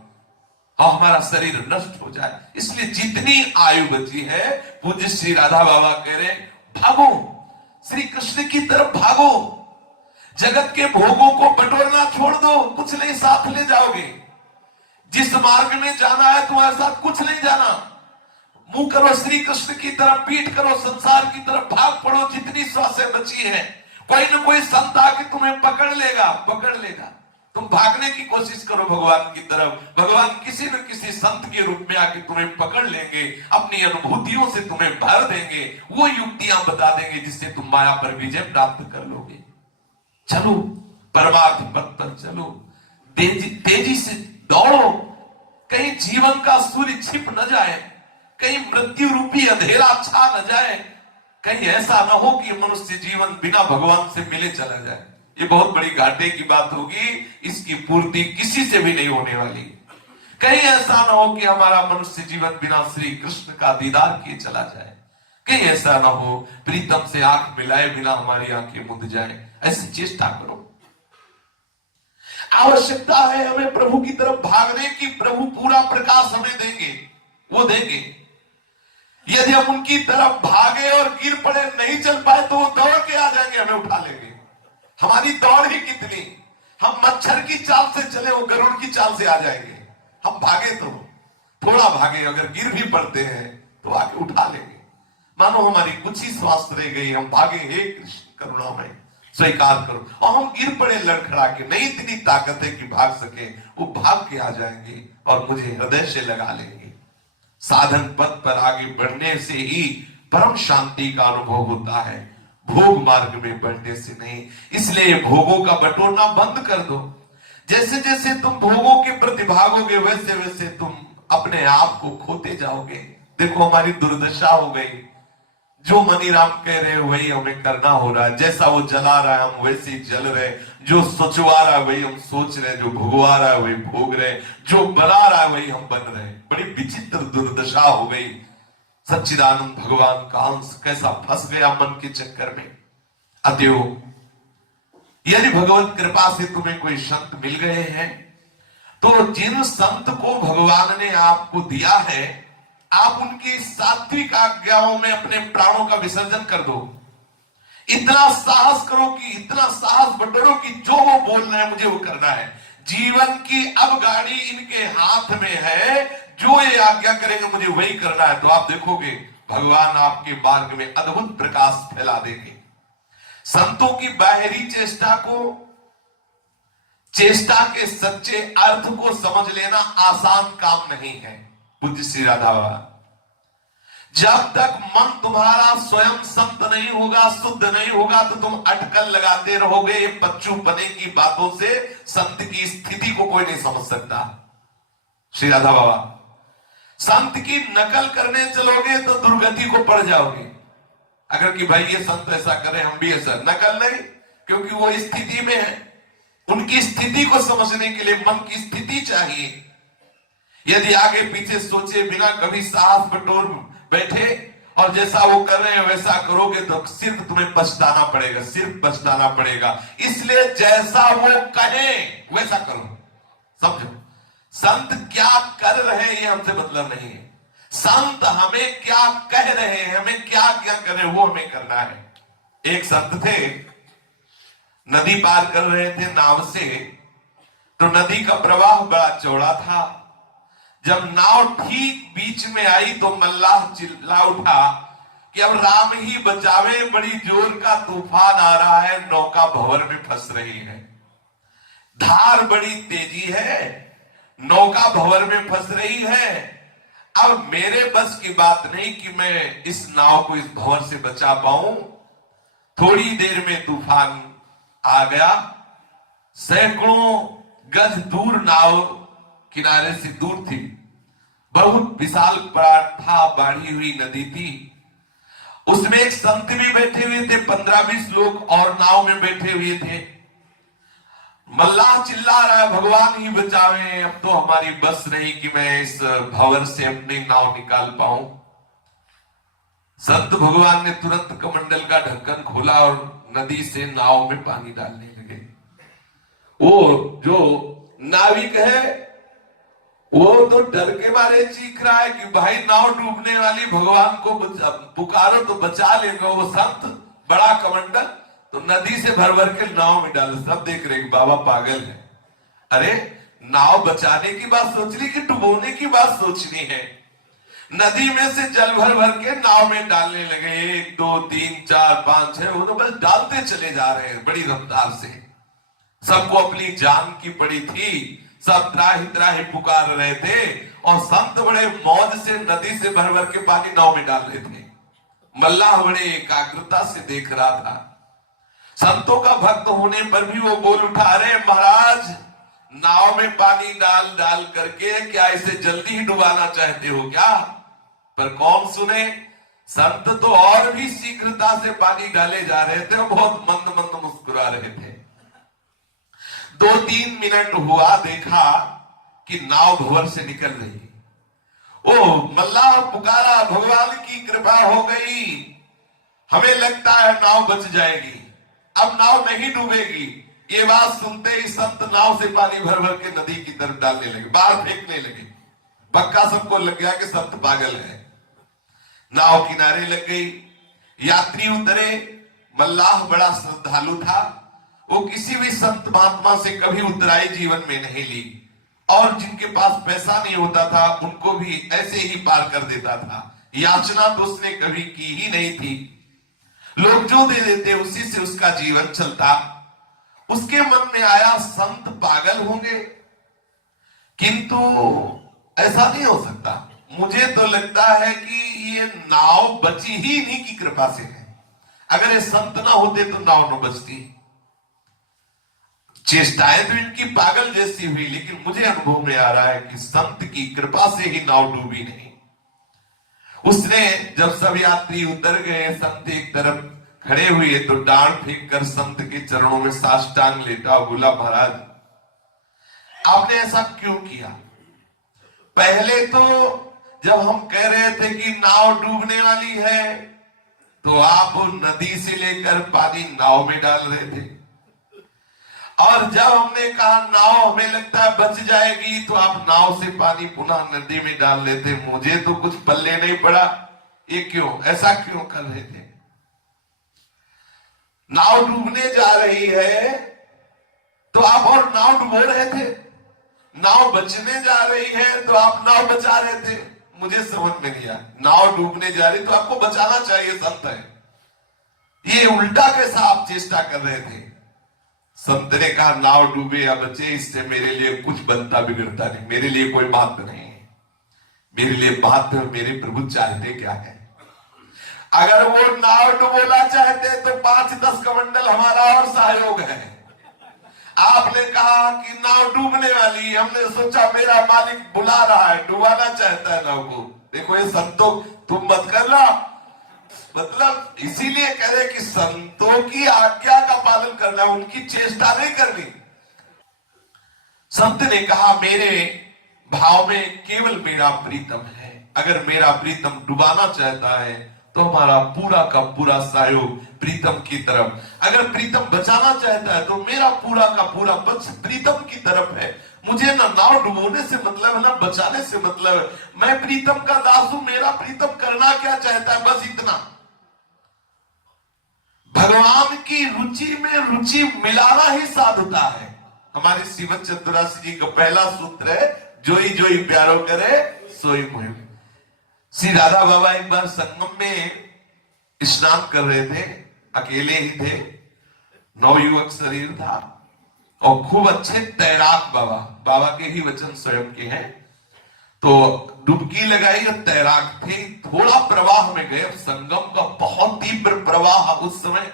और हमारा शरीर नष्ट हो जाए। इसलिए जितनी आयु बची है, पूज्य श्री राधा बाबा कह रहे हैं, भागो श्री कृष्ण की तरफ भागो। जगत के भोगों को बटोरना छोड़ दो, कुछ नहीं साथ ले जाओगे। जिस मार्ग में जाना है तुम्हारे साथ कुछ नहीं जाना। मुंह करो श्री कृष्ण की तरफ, पीठ करो संसार की तरफ, भाग पड़ो जितनी श्वासें बची है। कोई न कोई संत आके तुम्हें पकड़ लेगा। तुम भागने की कोशिश करो भगवान की तरफ, भगवान किसी न किसी संत के रूप में आके तुम्हें पकड़ लेंगे, अपनी अनुभूतियों से तुम्हें भर देंगे, वो युक्तियां बता देंगे जिससे तुम माया पर विजय प्राप्त कर लोगे। चलो परमार्थ पथ पर चलो, तेजी से दौड़ो। कहीं जीवन का सूर्य छिप न जाए, कहीं मृत्यु रूपी अंधेरा छा न जाए, कहीं ऐसा न हो कि मनुष्य जीवन बिना भगवान से मिले चला जाए। ये बहुत बड़ी घाटे की बात होगी, इसकी पूर्ति किसी से भी नहीं होने वाली। कहीं ऐसा ना हो कि हमारा मनुष्य जीवन बिना श्री कृष्ण का दीदार किए चला जाए। कहीं ऐसा ना हो प्रीतम से आंख मिलाए बिना हमारी आंखें मुंद जाए। ऐसी चेष्टा करो। आवश्यकता है हमें प्रभु की तरफ भागने की। प्रभु पूरा प्रकाश हमें देंगे, वो देंगे। यदि हम उनकी तरफ भागे और गिर पड़े, नहीं चल पाए, तो वो दौड़ के आ जाएंगे, हमें उठा लेंगे। हमारी दौड़ ही कितनी। हम मच्छर की चाल से चले, वो गरुड़ की चाल से आ जाएंगे। हम भागे तो थोड़ा भागे, अगर गिर भी पड़ते हैं तो आके उठा लेंगे। मानो हमारी कुछ ही श्वास रह गई, हम भागे, हे कृष्ण करुणामय स्वीकार करो। और हम गिर पड़े लड़खड़ा के, नहीं इतनी ताकत है कि भाग सके, वो भाग के आ जाएंगे और मुझे हृदय से लगा लेंगे। साधन पथ पर आगे बढ़ने से ही परम शांति का अनुभव होता है, भोग मार्ग में बढ़ने से नहीं। इसलिए भोगों का बटोरना बंद कर दो। जैसे जैसे तुम भोगों के प्रति भागोगे, वैसे वैसे तुम अपने आप को खोते जाओगे। देखो हमारी दुर्दशा हो गई। जो मनीराम कह रहे हैं वही हमें करना हो रहा है। जैसा वो जला रहा है हम वैसे ही जल रहे हैं। जो सोचवा रहा है वही हम सोच रहे हैं, जो भोगवा रहा है वही भोग रहे हैं, जो बना रहा है वही हम बन रहे हैं। बड़ी विचित्र दुर्दशा हो गई। सच्चिदानंद भगवान का अंश कैसा फंस गया मन के चक्कर में। अतएव यदि भगवत कृपा से तुम्हें कोई संत मिल गए हैं तो जिन संत को भगवान ने आपको दिया है, आप उनकी सात्विक आज्ञाओं में अपने प्राणों का विसर्जन कर दो। इतना साहस करो कि इतना साहस बटोरो कि जो वो बोल रहे हैं मुझे वो करना है। जीवन की अब गाड़ी इनके हाथ में है, जो ये आज्ञा करेंगे मुझे वही करना है। तो आप देखोगे भगवान आपके मार्ग में अद्भुत प्रकाश फैला देंगे। संतों की बाहरी चेष्टा को, चेष्टा के सच्चे अर्थ को समझ लेना आसान काम नहीं है। पूज्य श्री राधा बाबा, जब तक मन तुम्हारा स्वयं संत नहीं होगा, शुद्ध नहीं होगा, तो तुम अटकल लगाते रहोगे। ये बच्चूपने की बातों से संत की स्थिति को कोई नहीं समझ सकता। श्री राधा बाबा, संत की नकल करने चलोगे तो दुर्गति को पड़ जाओगे। अगर कि भाई ये संत ऐसा करे हम भी ऐसा, नकल नहीं, क्योंकि वो स्थिति में है। उनकी स्थिति को समझने के लिए मन की स्थिति चाहिए। यदि आगे पीछे सोचे बिना कभी साहस बटोर बैठे और जैसा वो कर रहे हैं वैसा करोगे तो सिर्फ तुम्हें पछताना पड़ेगा, सिर्फ पछताना पड़ेगा। इसलिए जैसा वो कहे वैसा करो। समझो, संत क्या कर रहे हैं ये हमसे मतलब नहीं है। संत हमें क्या कह रहे हैं, हमें क्या क्या कर रहे हैं, वो हमें करना है। एक संत थे, नदी पार कर रहे थे नाव से, तो नदी का प्रवाह बड़ा चौड़ा था। जब नाव ठीक बीच में आई तो मल्लाह चिल्ला उठा कि अब राम ही बचावे, बड़ी जोर का तूफान आ रहा है, नौका भंवर में फंस रही है। धार बड़ी तेजी है, नौका भंवर में फंस रही है। अब मेरे बस की बात नहीं कि मैं इस नाव को इस भंवर से बचा पाऊं। थोड़ी देर में तूफान आ गया। सैकड़ों गज दूर नाव किनारे से दूर थी। बहुत विशाल था, बाढ़ी हुई नदी थी। उसमें एक संत भी बैठे हुए थे, 15-20 लोग और नाव में बैठे हुए थे। मल्लाह चिल्ला रहा है, भगवान ही बचावे, अब तो हमारी बस नहीं कि मैं इस भंवर से अपनी नाव निकाल पाऊं। संत भगवान ने तुरंत कमंडल का ढक्कन खोला और नदी से नाव में पानी डालने लगे। वो जो नाविक है वो तो डर के मारे चीख रहा है कि भाई नाव डूबने वाली, भगवान को पुकारो तो बचा लेगा। वो संत बड़ा कमंडल तो नदी से भर भर के नाव में डाले। सब देख रहे बाबा पागल है। अरे नाव बचाने की बात सोच ली कि डुबोने की बात सोचनी है। नदी में से जल भर भर के नाव में डालने लगे। 1 2 3 4 5 6 वो तो बस डालते चले जा रहे हैं बड़ी रफ्तार से। सबको अपनी जान की पड़ी थी, सब त्राही त्राही पुकार रहे थे और संत बड़े मौज से नदी से भर भर के पानी नाव में डाल रहे थे। मल्लाह बड़े एकाग्रता से देख रहा था। संतों का भक्त होने पर भी वो बोल उठा, अरे महाराज नाव में पानी डाल डाल करके क्या इसे जल्दी ही डुबाना चाहते हो क्या? पर कौन सुने, संत तो और भी शीघ्रता से पानी डाले जा रहे थे और बहुत मंद मंद मुस्कुरा रहे थे। 2-3 मिनट हुआ, देखा कि नाव भंवर से निकल रही। ओ मल्लाह पुकारा, भगवान की कृपा हो गई, हमें लगता है नाव बच जाएगी, अब नाव नहीं डूबेगी। ये बात सुनते ही संत नाव से पानी भर भर के नदी की तरफ डालने लगे, बाहर फेंकने लगे। पक्का सबको लग गया कि संत पागल है। नाव किनारे लग गई, यात्री उतरे। मल्लाह बड़ा श्रद्धालु था, वो किसी भी संत महात्मा से कभी उतराई जीवन में नहीं ली और जिनके पास पैसा नहीं होता था उनको भी ऐसे ही पार कर देता था। याचना तो उसने कभी की ही नहीं थी। लोग जो दे देते उसी से उसका जीवन चलता। उसके मन में आया संत पागल होंगे, किंतु ऐसा नहीं हो सकता। मुझे तो लगता है कि ये नाव बची ही इन्हीं की कृपा से है। अगर ये संत ना होते तो नाव न बचती। चेष्टाएं तो इनकी पागल जैसी हुई, लेकिन मुझे अनुभव में आ रहा है कि संत की कृपा से ही नाव डूबी नहीं। उसने जब सब यात्री उतर गए, संत एक तरफ खड़े हुए, तो डांड फेंक कर संत के चरणों में साष्टांग लेटा, बोला महाराज आपने ऐसा क्यों किया? पहले तो जब हम कह रहे थे कि नाव डूबने वाली है, तो आप नदी से लेकर पानी नाव में डाल रहे थे, और जब हमने कहा नाव हमें लगता है बच जाएगी, तो आप नाव से पानी पुनः नदी में डाल लेते। मुझे तो कुछ पल्ले नहीं पड़ा, ये क्यों, ऐसा क्यों कर रहे थे? नाव डूबने जा रही है तो आप और नाव डुबो रहे थे, नाव बचने जा रही है तो आप नाव बचा रहे थे। मुझे समझ में नहीं आया, नाव डूबने जा रही तो आपको बचाना चाहिए, संत है, ये उल्टा कैसा आप चेष्टा कर रहे थे? संत ने कहा नाव डूबे या बचे, इससे मेरे लिए कुछ बनता बिगड़ता नहीं, मेरे लिए कोई बात नहीं, मेरे लिए बात मेरे प्रभु चाहते क्या है। अगर वो नाव डुबोना चाहते तो 5-10 कमंडल हमारा और सहयोग है। आपने कहा कि नाव डूबने वाली, हमने सोचा मेरा मालिक बुला रहा है, डुबाना चाहता है नाव को। देखो ये संतों, तुम मत करना, मतलब इसीलिए कह रहे कि संतों की आज्ञा का पालन करना, उनकी चेष्टा नहीं करनी। संत ने कहा मेरे भाव में केवल मेरा प्रीतम है, अगर मेरा प्रीतम डुबाना चाहता है तो हमारा पूरा का पूरा सहयोग प्रीतम की तरफ, अगर प्रीतम बचाना चाहता है तो मेरा पूरा का पूरा पक्ष प्रीतम की तरफ है। मुझे ना नाव डुबोने से मतलब है ना बचाने से मतलब है, मैं प्रीतम का दास हूं, मेरा प्रीतम करना क्या चाहता है, बस इतना। भगवान की रुचि में रुचि मिलाना ही साधुता है। हमारे श्रीमद चतुरासी जी का पहला सूत्र है, जोई जोई प्यारो करे सोई मुहिम। श्री राधा बाबा एक बार संगम में स्नान कर रहे थे, अकेले ही थे, नवयुवक शरीर था और खूब अच्छे तैराक बाबा, बाबा के ही वचन स्वयं के हैं, तो डुबकी लगाई और तैराक थे, थोड़ा प्रवाह में गए। संगम का बहुत तीव्र प्रवाह उस समय,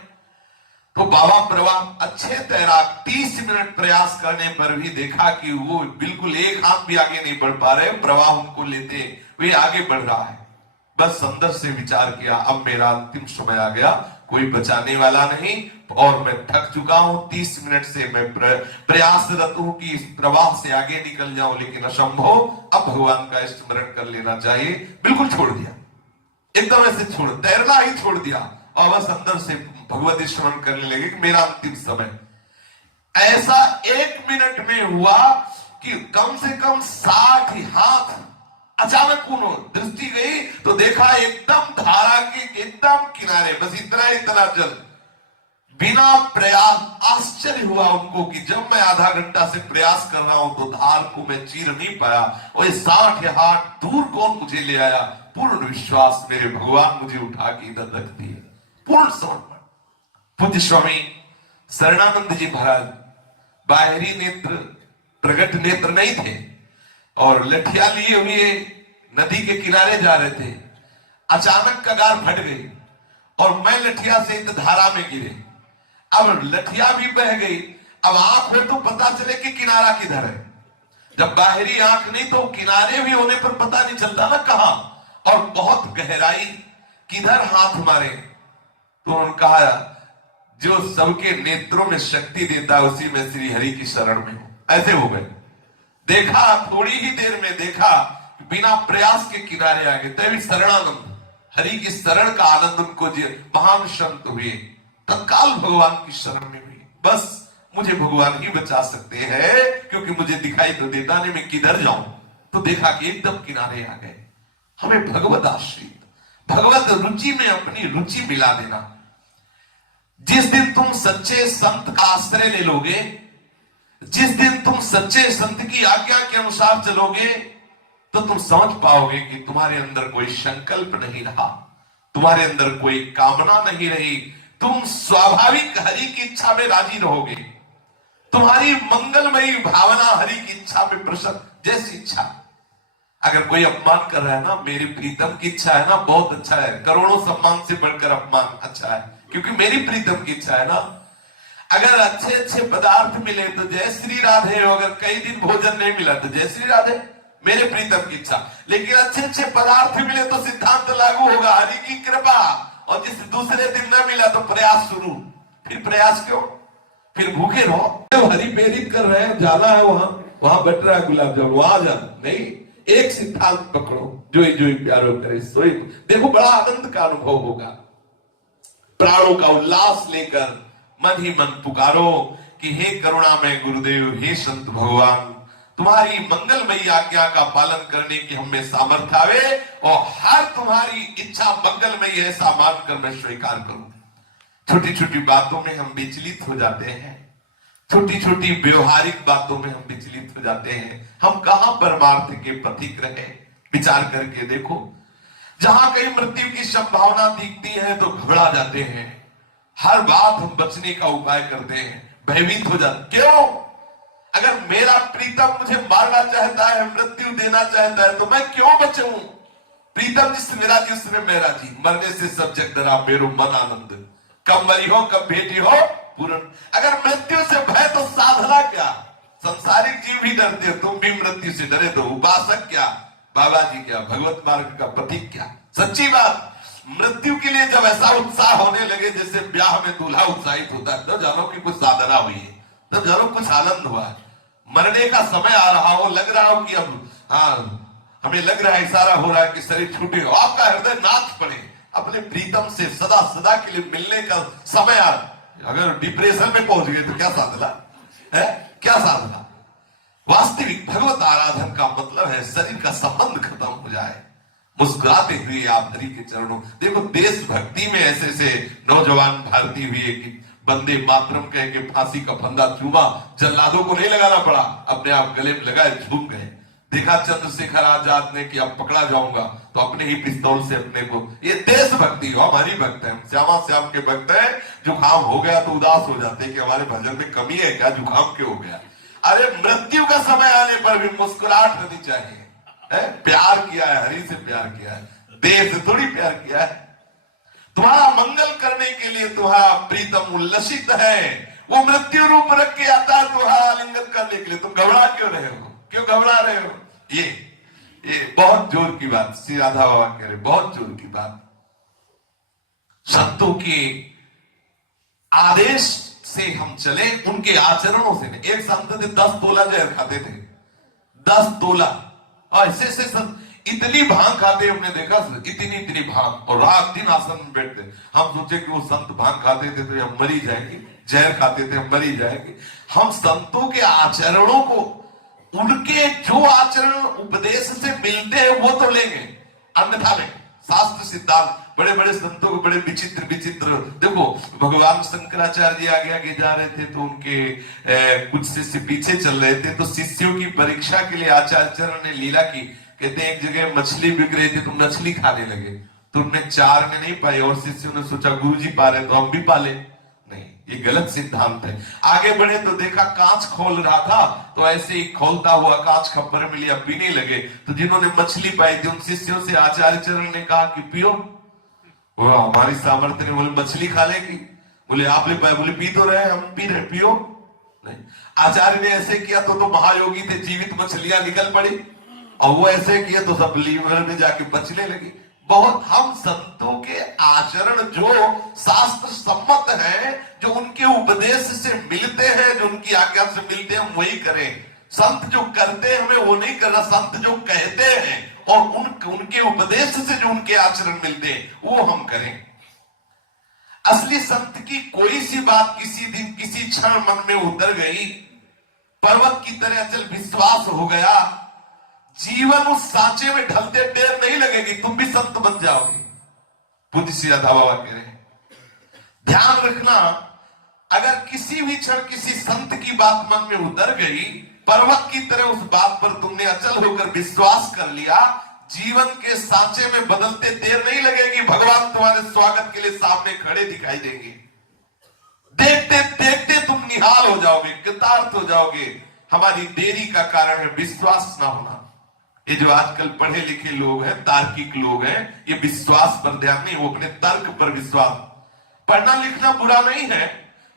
तो बाबा प्रवाह अच्छे तैराक 30 मिनट प्रयास करने पर भी देखा कि वो बिल्कुल एक हाथ भी आगे नहीं बढ़ पा रहे, प्रवाह उनको लेते वे आगे बढ़ रहा है। बस अंदर से विचार किया अब मेरा अंतिम समय आ गया, कोई बचाने वाला नहीं और मैं थक चुका हूं, 30 मिनट से मैं प्रयासरत हूं कि इस प्रवाह से आगे निकल जाऊं, लेकिन असंभव, अब भगवान का स्मरण कर लेना चाहिए। बिल्कुल छोड़ दिया, एकदम ऐसे छोड़, तैरना ही छोड़ दिया और बस अंदर से भगवत स्मरण करने लगे कि मेरा अंतिम समय। ऐसा 1 मिनट में हुआ कि कम से कम 60 हाथ अचानक उन्होंने दृष्टि गई तो देखा एकदम धारा के एकदम किनारे, बस इतना जल, बिना प्रयास। आश्चर्य हुआ उनको कि जब मैं आधा घंटा से प्रयास कर रहा हूं तो धार को मैं चीर नहीं पाया, और ये 60 हाथ दूर कौन मुझे ले आया। पूर्ण विश्वास, मेरे भगवान मुझे उठा के इधर रख दिए, पूर्ण समर्पण। पूज्य स्वामी शरणानंद जी महाराज बाहरी नेत्र, प्रगट नेत्र नहीं थे और लठिया लिए हुए नदी के किनारे जा रहे थे। अचानक कगार फट गई और मैं लठिया से इस धारा में गिरे। अब लठिया भी बह गई, अब आंख हो तो पता चले कि किनारा किधर है। जब बाहरी आंख नहीं तो किनारे भी होने पर पता नहीं चलता ना कहां, और बहुत गहराई, किधर हाथ मारे। तो उन्होंने कहा जो सबके नेत्रों में शक्ति देता है उसी में श्री हरि की शरण में हो। ऐसे हो गए, देखा थोड़ी ही देर में देखा बिना प्रयास के किनारे आ गए। तभी शरणानंद, हरि की शरण का आनंद उनको, महान संत हुए, तत्काल भगवान की शरण में हुए। बस मुझे भगवान ही बचा सकते हैं, क्योंकि मुझे दिखाई तो देता नहीं, मैं किधर जाऊं। तो देखा कि एकदम किनारे आ गए। हमें भगवत आश्रित, भगवत रुचि में अपनी रुचि मिला देना। जिस दिन तुम सच्चे संत का आश्रय ले लोगे, जिस दिन तुम सच्चे संत की आज्ञा के अनुसार चलोगे, तो तुम समझ पाओगे कि तुम्हारे अंदर कोई संकल्प नहीं रहा, तुम्हारे अंदर कोई कामना नहीं रही, तुम स्वाभाविक हरि की इच्छा में राजी रहोगे। तुम्हारी मंगलमयी भावना हरि की इच्छा में प्रसन्न, जैसी इच्छा। अगर कोई अपमान कर रहा है ना, मेरी प्रीतम की इच्छा है ना, बहुत अच्छा है, करोड़ों सम्मान से बढ़कर अपमान अच्छा है, क्योंकि मेरी प्रीतम की इच्छा है ना। अगर अच्छे अच्छे पदार्थ मिले तो जय श्री राधे, अगर कई दिन भोजन नहीं मिला तो जय श्री राधे। मेरे प्रीतम की इच्छा। लेकिन अच्छे अच्छे पदार्थ मिले तो सिद्धांत लागू होगा, हरि की कृपा। और जिस दूसरे दिन न मिला तो प्रयास शुरू। फिर प्रयास क्यों, फिर भूखे रहो। हरि प्रेरित कर रहे हैं, जाना है वहां, वहां बट रहा है गुलाब जामुन, वहां जाना नहीं। एक सिद्धांत पकड़ो, जो ही प्यारो करे सोई। देखो बड़ा आनंद का अनुभव होगा। प्राणों का उल्लास लेकर मन ही मन पुकारो कि हे करुणामय गुरुदेव, हे संत भगवान, तुम्हारी मंगलमयी आज्ञा का पालन करने की हमें सामर्थ्य आवे और हर तुम्हारी इच्छा मंगलमयी ऐसा मानकर मैं स्वीकार करूं। छोटी छोटी बातों में हम विचलित हो जाते हैं, छोटी छोटी व्यवहारिक बातों में हम विचलित हो जाते हैं। हम कहां परमार्थ के पथिक रहे, विचार करके देखो। जहां कहीं मृत्यु की संभावना दिखती है तो घबरा जाते हैं, हर बात हम बचने का उपाय करते हैं, भयभीत हो जाते। क्यों? अगर मेरा प्रीतम मुझे मारना चाहता है, मृत्यु देना चाहता है, तो मैं क्यों बचूं? प्रीतम जिस मेरा जी उसने मेरा जी, मरने से सब जग डरा मेरो मन आनंद, कब मरी हो कब भेटी हो पूर्ण। अगर मृत्यु से भय तो साधना क्या? संसारिक जीव भी डरते हो, तुम भी मृत्यु से डरे तो उपासक क्या, बाबा जी क्या, भगवत मार्ग का प्रतीक क्या? सच्ची बात, मृत्यु के लिए जब ऐसा उत्साह होने लगे जैसे ब्याह में दूल्हा उत्साहित होता है, तो जानो कि कुछ साधना हुई है, तब जानो कुछ आनंद हुआ है। मरने का समय आ रहा हो, लग रहा हो कि अब हमें लग रहा है, इशारा हो रहा है कि शरीर छूटे, आपका हृदय नाच पड़े, अपने प्रीतम से सदा सदा के लिए मिलने का समय आ। अगर डिप्रेशन में पहुंच गए तो क्या साधना है, क्या साधना? वास्तविक भगवत आराधन का मतलब है शरीर का संबंध खत्म हो जाए, मुस्कुराते हुए आप हरि के चरणों। देखो देशभक्ति में ऐसे ऐसे नौजवान भारतीय हुए कि वंदे मातरम कह के फांसी का फंदा चूमा, जल्लादों को नहीं लगाना पड़ा, अपने आप गले में लगाए झूम गए। देखा चंद्रशेखर आजाद ने कि अब पकड़ा जाऊंगा तो अपने ही पिस्तौल से अपने को, ये देशभक्ति हो, हमारी भक्त है, श्यामा श्याम के भक्त है। जुकाम हो गया तो उदास हो जाते हैं कि हमारे भजन में कमी है क्या, जुकाम क्यों हो गया? अरे मृत्यु का समय आने पर भी मुस्कुराहट होनी चाहिए, है? प्यार किया है, हरि से प्यार किया है, देश से थोड़ी प्यार किया है। तुम्हारा मंगल करने के लिए तुम्हारा प्रीतम उल्लसित है, वो मृत्यु रूप रख के आता है तुम्हारा आलिंगन करने के लिए। तुम घबरा क्यों रहे हो, क्यों घबरा रहे हो? ये बहुत जोर की बात श्री राधा बाबा कह रहे, बहुत जोर की बात। संतों के आदेश से हम चले, उनके आचरणों से नहीं। एक संत थे 10 तोला जहर खाते थे, 10 तोला, और ऐसे इतनी भांग खाते, हमने देखा इतनी भांग, और रात दिन आसन में बैठते। हम सोचे कि वो संत भांग खाते थे तो हम मरी जाएंगे, जहर खाते थे हम मरी जाएंगे। हम संतों के आचरणों को, उनके जो आचरण उपदेश से मिलते हैं वो तो लेंगे, अन्यथा नहीं। शास्त्र सिद्धांत, बड़े बड़े संतों को बड़े विचित्र विचित्र, देखो भगवान शंकराचार्य जी आगे आगे जा रहे थे तो उनके कुछ शिष्य पीछे चल रहे थे, तो शिष्यों की परीक्षा के लिए आचार्य चरण ने लीला की। कहते हैं एक जगह मछली बिक रही थी, तुम मछली खाने लगे, तुमने 4 में नहीं पाई, और शिष्यों ने सोचा गुरुजी पा रहे तो हम भी पाले। नहीं, ये गलत सिद्धांत है। आगे बढ़े तो देखा कांच खोल रहा था, तो ऐसे ही खोलता हुआ कांच खप्पर में लिया, पीने लगे। तो जिन्होंने मछली पाई थी उन शिष्यों से आचार्य चरण ने कहा कि पियो। वो हमारी सामर्थ्य ने, बोले मछली खा लेगी, बोले आपने पाए, बोले पी तो रहे, हम पी रहे, पियो नहीं। आचार्य ने ऐसे किया तो महायोगी थे, जीवित मछलियां निकल पड़ी, और वो ऐसे किया तो सब लीवर में जाके बचने लगी। बहुत हम संतों के आचरण जो शास्त्र सम्मत है, जो उनके उपदेश से मिलते हैं, जो उनकी आज्ञा से मिलते हैं, हम वही करें। संत जो करते हैं हमें वो नहीं करना, संत जो कहते हैं और उनके उपदेश से जो उनके आचरण मिलते हैं वो हम करें। असली संत की कोई सी बात किसी दिन किसी क्षण मन में उतर गई, पर्वत की तरह अचल विश्वास हो गया, जीवन उस सांचे में ढलते देर नहीं लगेगी, तुम भी संत बन जाओगे। पूज्य श्री राधा बाबा कह रहे हैं, ध्यान रखना, अगर किसी भी क्षण किसी संत की बात मन में उतर गई, पर्वत की तरह उस बात पर तुमने अचल होकर विश्वास कर लिया, जीवन के सांचे में बदलते देर नहीं लगेगी, भगवान तुम्हारे स्वागत के लिए सामने खड़े दिखाई देंगे। देखते देखते तुम निहाल हो जाओगे, कृतार्थ हो जाओगे। हमारी देरी का कारण है विश्वास ना होना। ये जो आजकल पढ़े लिखे लोग हैं, तार्किक लोग हैं, ये विश्वास पर ध्यान नहीं, वो अपने तर्क पर विश्वास। पढ़ना लिखना बुरा नहीं है,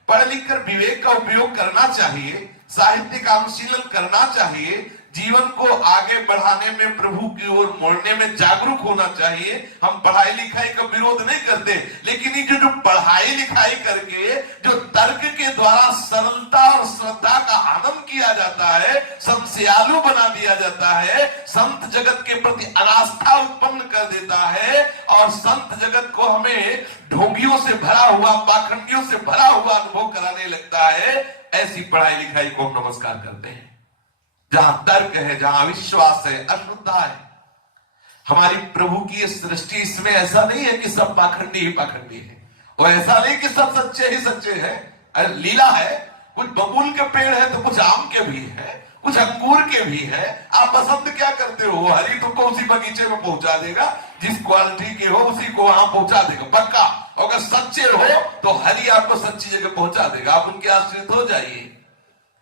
पढ़ लिख कर विवेक का उपयोग करना चाहिए, साहित्य का अनुशीलन करना चाहिए, जीवन को आगे बढ़ाने में, प्रभु की ओर मोड़ने में जागरूक होना चाहिए। हम पढ़ाई लिखाई का विरोध नहीं करते, लेकिन ये जो पढ़ाई लिखाई करके जो तर्क के द्वारा सरलता और श्रद्धा का आनंद किया जाता है, संशयालु बना दिया जाता है, संत जगत के प्रति अनास्था उत्पन्न कर देता है और संत जगत को हमें ढोंगियों से भरा हुआ, पाखंडियों से भरा हुआ अनुभव कराने लगता है, ऐसी पढ़ाई लिखाई को हम नमस्कार करते हैं। जहां तर्क है, जहां अविश्वास है, अश्रद्धा है। हमारी प्रभु की ये सृष्टि, इसमें ऐसा नहीं है कि सब पाखंडी ही पाखंडी है, और ऐसा नहीं कि सब सच्चे ही सच्चे हैं। अरे लीला है, कुछ बबूल के पेड़ है तो कुछ आम के भी है, कुछ अंगूर के भी है। आप पसंद क्या करते हो? हरी तुमको उसी बगीचे में पहुंचा देगा, जिस क्वालिटी के हो उसी को वहां पहुंचा देगा पक्का। अगर सच्चे हो तो हरी आपको सच्ची जगह पहुंचा देगा, आप उनके आश्रित हो जाइए।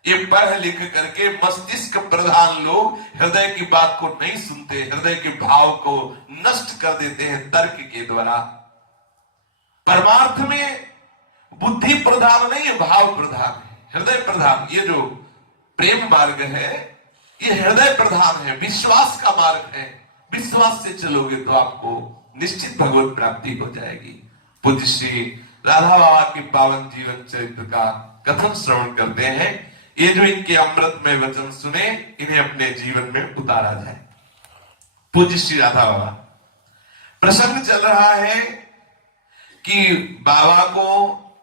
ये पढ़ लिख करके मस्तिष्क प्रधान लोग हृदय की बात को नहीं सुनते, हृदय के भाव को नष्ट कर देते हैं तर्क के द्वारा। परमार्थ में बुद्धि प्रधान नहीं है, भाव प्रधान है, हृदय प्रधान। ये जो प्रेम मार्ग है ये हृदय प्रधान है, विश्वास का मार्ग है। विश्वास से चलोगे तो आपको निश्चित भगवत प्राप्ति हो जाएगी। पूज्य श्री राधा बाबा के पावन जीवन चरित्र का कथन श्रवण करते हैं। ये जो इनके अमृत में वचन सुने, इन्हें अपने जीवन में उतारा जाए। पूज्य श्री राधा बाबा, प्रसंग चल रहा है कि बाबा को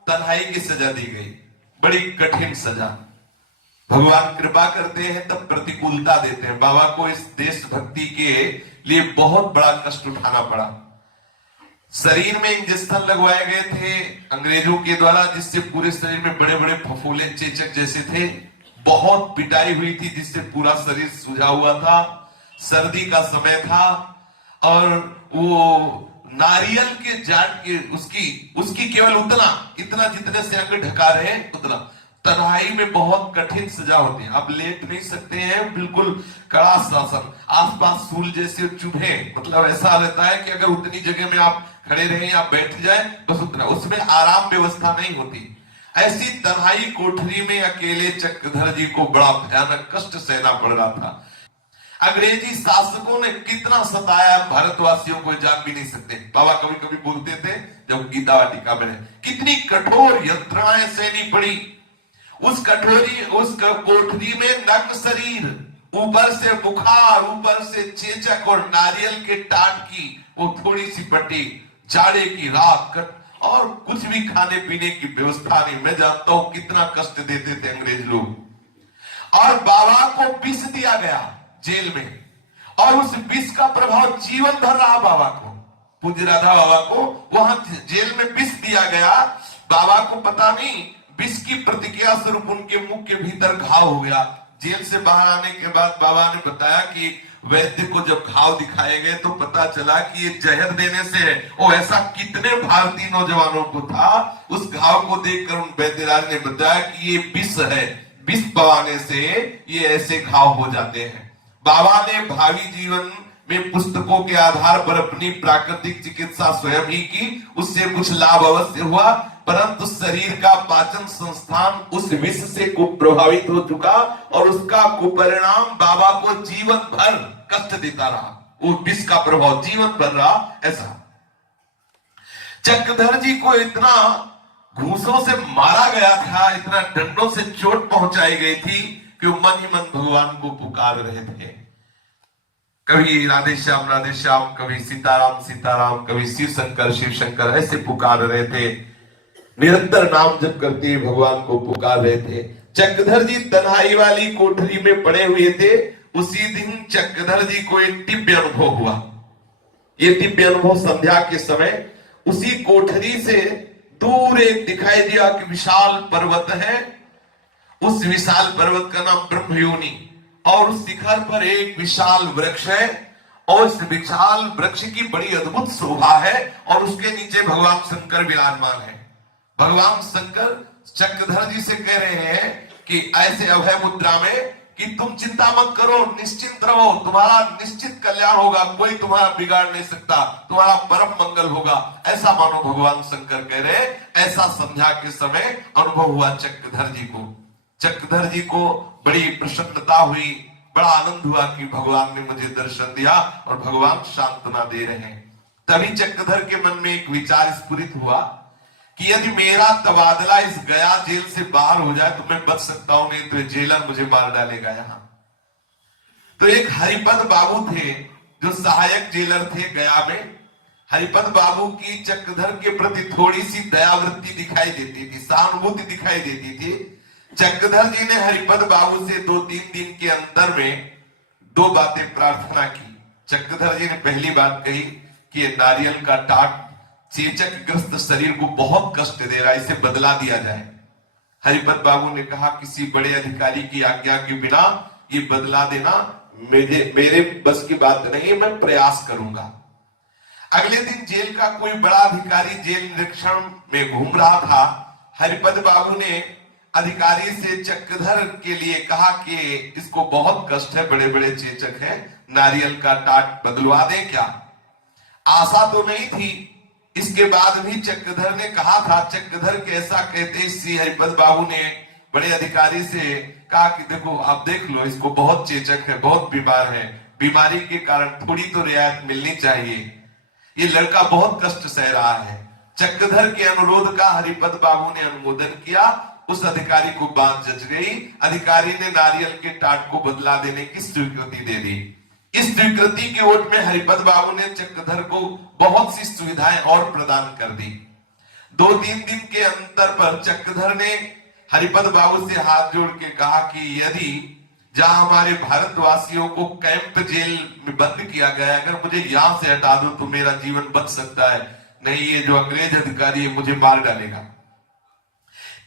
तन्हाई की सजा दी गई, बड़ी कठिन सजा। भगवान कृपा करते हैं तब प्रतिकूलता देते हैं। बाबा को इस देशभक्ति के लिए बहुत बड़ा कष्ट उठाना पड़ा। शरीर में इंजेक्शन लगवाए गए थे अंग्रेजों के द्वारा, जिससे पूरे शरीर में बड़े बड़े फफूले चेचक जैसे थे। बहुत पिटाई हुई थी, जिससे पूरा शरीर सूजा हुआ था। सर्दी का समय था और वो नारियल के जाट के उसकी केवल इतना जितने से अंग ढका रहे उतना। तन्हाई में बहुत कठिन सजा होती है, आप लेट नहीं सकते हैं, बिल्कुल कड़ा शासन, आसपास सूल जैसे चुभे, मतलब ऐसा रहता है कि अगर उतनी जगह में आप खड़े रहे या बैठ जाए बस उतना, उसमें आराम व्यवस्था नहीं होती। ऐसी तन्हाई कोठरी में अकेले चक्रधर जी को बड़ा भयानक कष्ट सहना पड़ रहा था। अंग्रेजी शासकों ने कितना सताया, भारतवासियों को जान भी नहीं सकते। बाबा कभी कभी बोलते थे जब गीता वाटिका में, कितनी कठोर यंत्रणाएं सहनी पड़ी। उस कोठरी में नग्न शरीर, ऊपर से बुखार, ऊपर से चेचक और नारियल के टाट की वो थोड़ी सी पट्टी, जाड़े की रात, और कुछ भी खाने पीने की व्यवस्था नहीं। मैं जानता हूं कितना कष्ट देते थे अंग्रेज लोग। और बाबा को विष दिया गया जेल में, और उस विष का प्रभाव जीवन भर रहा बाबा को। पूज्य राधा बाबा को वहां जेल में विष दिया गया। बाबा को पता नहीं, विष की प्रतिक्रिया स्वरूप उनके मुख के भीतर घाव हो गया। जेल से बाहर आने के बाद बाबा ने बताया कि वैद्य को जब घाव दिखाए गए तो पता चला कि ये जहर देने से है। और ऐसा कितने भारतीय नौजवानों को था। उस घाव को देखकर उन वैद्यराज ने बताया कि ये विष है, विष पवाने से ये ऐसे घाव हो जाते हैं। बाबा ने भावी जीवन में पुस्तकों के आधार पर अपनी प्राकृतिक चिकित्सा स्वयं ही की। उससे कुछ लाभ अवश्य हुआ, परंतु शरीर का पाचन संस्थान उस विष से प्रभावित हो चुका और उसका कुपरिणाम बाबा को जीवन भर कष्ट देता रहा। वो विष का प्रभाव जीवन भर रहा। ऐसा चक्रधर जी को इतना घूसों से मारा गया था, इतना डंडों से चोट पहुंचाई गई थी कि वो मन ही मन भगवान को पुकार रहे थे। कभी राधे श्याम, कभी सीताराम सीताराम, कभी शिव शंकर ऐसे पुकार रहे थे। निरंतर नाम जप करते भगवान को पुकार रहे थे। चक्रधर जी तन्हाई वाली कोठरी में पड़े हुए थे। उसी दिन चक्रधर जी को एक दिव्य अनुभव हुआ। ये दिव्य अनुभव संध्या के समय उसी कोठरी से दूर एक दिखाई दिया कि विशाल पर्वत है। उस विशाल पर्वत का नाम ब्रह्मयोनि, और उस शिखर पर एक विशाल वृक्ष है, और उस विशाल वृक्ष की बड़ी अद्भुत शोभा है, और उसके नीचे भगवान शंकर विराजमान है। भगवान शंकर चक्रधर जी से कह रहे हैं कि ऐसे अभय मुद्रा में कि तुम चिंता मत करो, निश्चिंत रहो, तुम्हारा निश्चित कल्याण होगा, कोई तुम्हारा बिगाड़ नहीं सकता, तुम्हारा परम मंगल होगा। ऐसा मानो भगवान शंकर कह रहे। ऐसा संध्या के समय अनुभव हुआ चक्रधर जी को। चक्रधर जी को बड़ी प्रसन्नता हुई, बड़ा आनंद हुआ कि भगवान ने मुझे दर्शन दिया और भगवान सांत्वना दे रहे हैं। तभी चक्रधर के मन में एक विचार स्फुरित हुआ कि यदि मेरा तबादला इस गया जेल से बाहर हो जाए तो मैं बच सकता हूं, नहीं तो जेलर मुझे मार डालेगा यहां। तो एक हरिपद बाबू थे जो सहायक जेलर थे गया में। हरिपद बाबू की चक्रधर के प्रति थोड़ी सी दयावृत्ति दिखाई देती थी, सहानुभूति दिखाई देती थी। चक्रधर जी ने हरिपद बाबू से 2-3 दिन के अंतर में 2 बातें प्रार्थना की। चक्रधर जी ने पहली बात कही कि ये नारियल का टाट चेचक ग्रस्त शरीर को बहुत कष्ट दे रहा है, इसे बदला दिया जाए। हरिपद बाबू ने कहा किसी बड़े अधिकारी की आज्ञा के बिना ये बदला देना मेरे बस की बात नहीं, मैं प्रयास करूंगा। अगले दिन जेल का कोई बड़ा अधिकारी जेल निरीक्षण में घूम रहा था। हरिपद बाबू ने अधिकारी से चक्रधर के लिए कहा कि इसको बहुत कष्ट है, बड़े बड़े चेचक हैं, नारियल का टाट बदलवा दें क्या? आशा तो नहीं थी। इसके बाद भी चक्रधर ने कहा था। चक्रधर के ऐसा कहते श्री हरिपद बाबू ने बड़े अधिकारी से कहा कि देखो आप देख लो, इसको बहुत चेचक है, बहुत बीमार है, बीमारी के कारण थोड़ी तो रियायत मिलनी चाहिए, ये लड़का बहुत कष्ट सह रहा है। चक्रधर के अनुरोध का हरिपद बाबू ने अनुमोदन किया। उस अधिकारी को बात जच गई। अधिकारी ने नारियल के टाट को बदला देने की स्वीकृति दे दी। इस स्वीकृति के ओट में हरिपद बाबू ने चक्रधर को बहुत सी सुविधाएं और प्रदान कर दी। 2-3 दिन के अंतर पर चक्रधर ने हरिपद बाबू से हाथ जोड़ के कहा कि यदि जहां हमारे भारतवासियों को कैंप जेल में बंद किया गया, अगर मुझे यहां से हटा दो तो मेरा जीवन बच सकता है, नहीं ये जो अंग्रेज अधिकारी है मुझे मार डालेगा।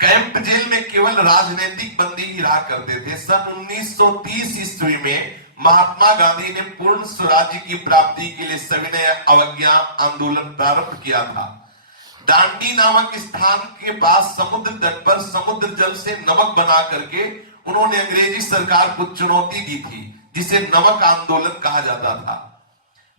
कैंप जेल में केवल राजनीतिक बंदी ही रहा करते थे। सन 1930 ईस्वी में महात्मा गांधी ने पूर्ण स्वराज्य की प्राप्ति के लिए सविनय अवज्ञा आंदोलन प्रारंभ किया था। दांडी नामक स्थान के पास समुद्र तट पर समुद्र जल से नमक बना करके उन्होंने अंग्रेजी सरकार को चुनौती दी थी, जिसे नमक आंदोलन कहा जाता था।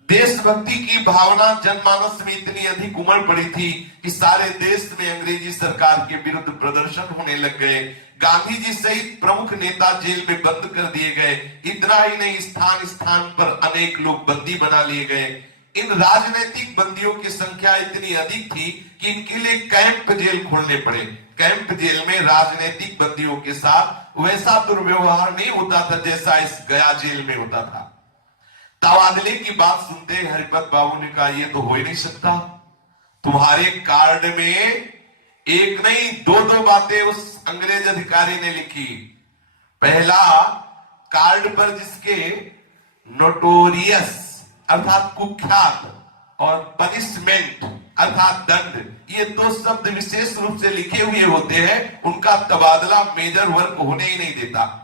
देशभक्ति की भावना जनमानस में इतनी अधिक उमड़ पड़ी थी कि सारे देश में अंग्रेजी सरकार के विरुद्ध प्रदर्शन होने लग गए। गांधी जी सहित प्रमुख नेता जेल में बंद कर दिए गए। इतना ही नहीं, स्थान स्थान पर अनेक लोग बंदी बना लिए गए। इन राजनीतिक बंदियों की संख्या इतनी अधिक थी कि इनके लिए कैंप जेल खोलने पड़े। कैंप जेल में राजनीतिक बंदियों के साथ वैसा दुर्व्यवहार नहीं होता था जैसा इस गया जेल में होता था। तबादले की बात सुनते हरिपद बाबू ने कहा यह तो हो ही नहीं सकता। तुम्हारे कार्ड में एक नहीं 2-2 बातें उस अंग्रेज अधिकारी ने लिखी। पहला, कार्ड पर जिसके नोटोरियस अर्थात कुख्यात और पनिशमेंट अर्थात दंड, ये 2 शब्द विशेष रूप से लिखे हुए होते हैं, उनका तबादला मेजर वर्ग होने ही नहीं देता।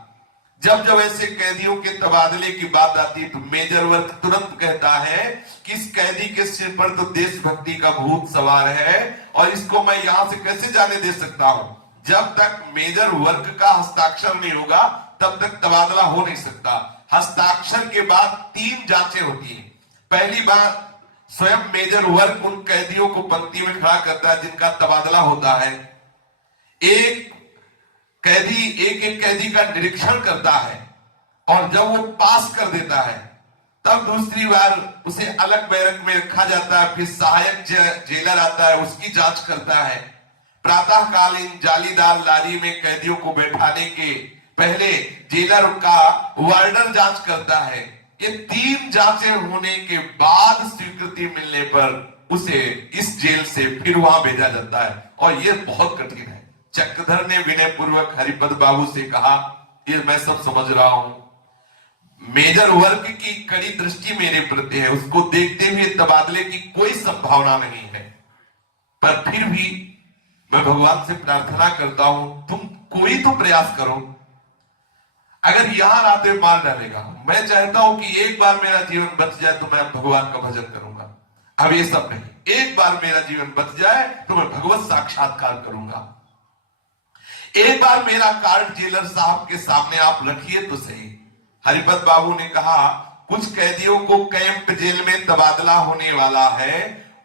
जब जब ऐसे कैदियों के तबादले की बात आती है तो मेजर वर्ग तुरंत कहता है कि इस कैदी के सिर पर तो देशभक्ति का भूत सवार है और इसको मैं यहां से कैसे जाने दे सकता हूं। जब तक मेजर वर्ग का हस्ताक्षर नहीं होगा तब तक तबादला हो नहीं सकता। हस्ताक्षर के बाद 3 जांचें होती हैं। पहली बात, स्वयं मेजर वर्ग उन कैदियों को पंक्ति में खड़ा करता है जिनका तबादला होता है। एक एक कैदी का निरीक्षण करता है और जब वो पास कर देता है तब दूसरी बार उसे अलग बैरक में रखा जाता है। फिर सहायक जेलर आता है, उसकी जांच करता है। प्रातःकालीन जालीदार लारी में कैदियों को बैठाने के पहले जेलर का वार्डर जांच करता है। ये 3 जांचें होने के बाद स्वीकृति मिलने पर उसे इस जेल से फिर वहां भेजा जाता है और यह बहुत कठिन है। चक्रधर ने विनय पूर्वक हरिपद बाबू से कहा, ये मैं सब समझ रहा हूं, मेजर वर्ग की कड़ी दृष्टि मेरे प्रति है, उसको देखते हुए तबादले की कोई संभावना नहीं है, पर फिर भी मैं भगवान से प्रार्थना करता हूं तुम कोई तो प्रयास करो। अगर यहां आते मार डालेगा, मैं चाहता हूं कि एक बार मेरा जीवन बच जाए तो मैं भगवान का भजन करूंगा। अब ये सब नहीं, एक बार मेरा जीवन बच जाए तो मैं भगवत साक्षात्कार करूंगा। एक बार मेरा कार्ड जेलर साहब के सामने आप रखिए तो सही। हरिपद बाबू ने कहा, कुछ कैदियों को कैंप जेल में तबादला होने वाला है,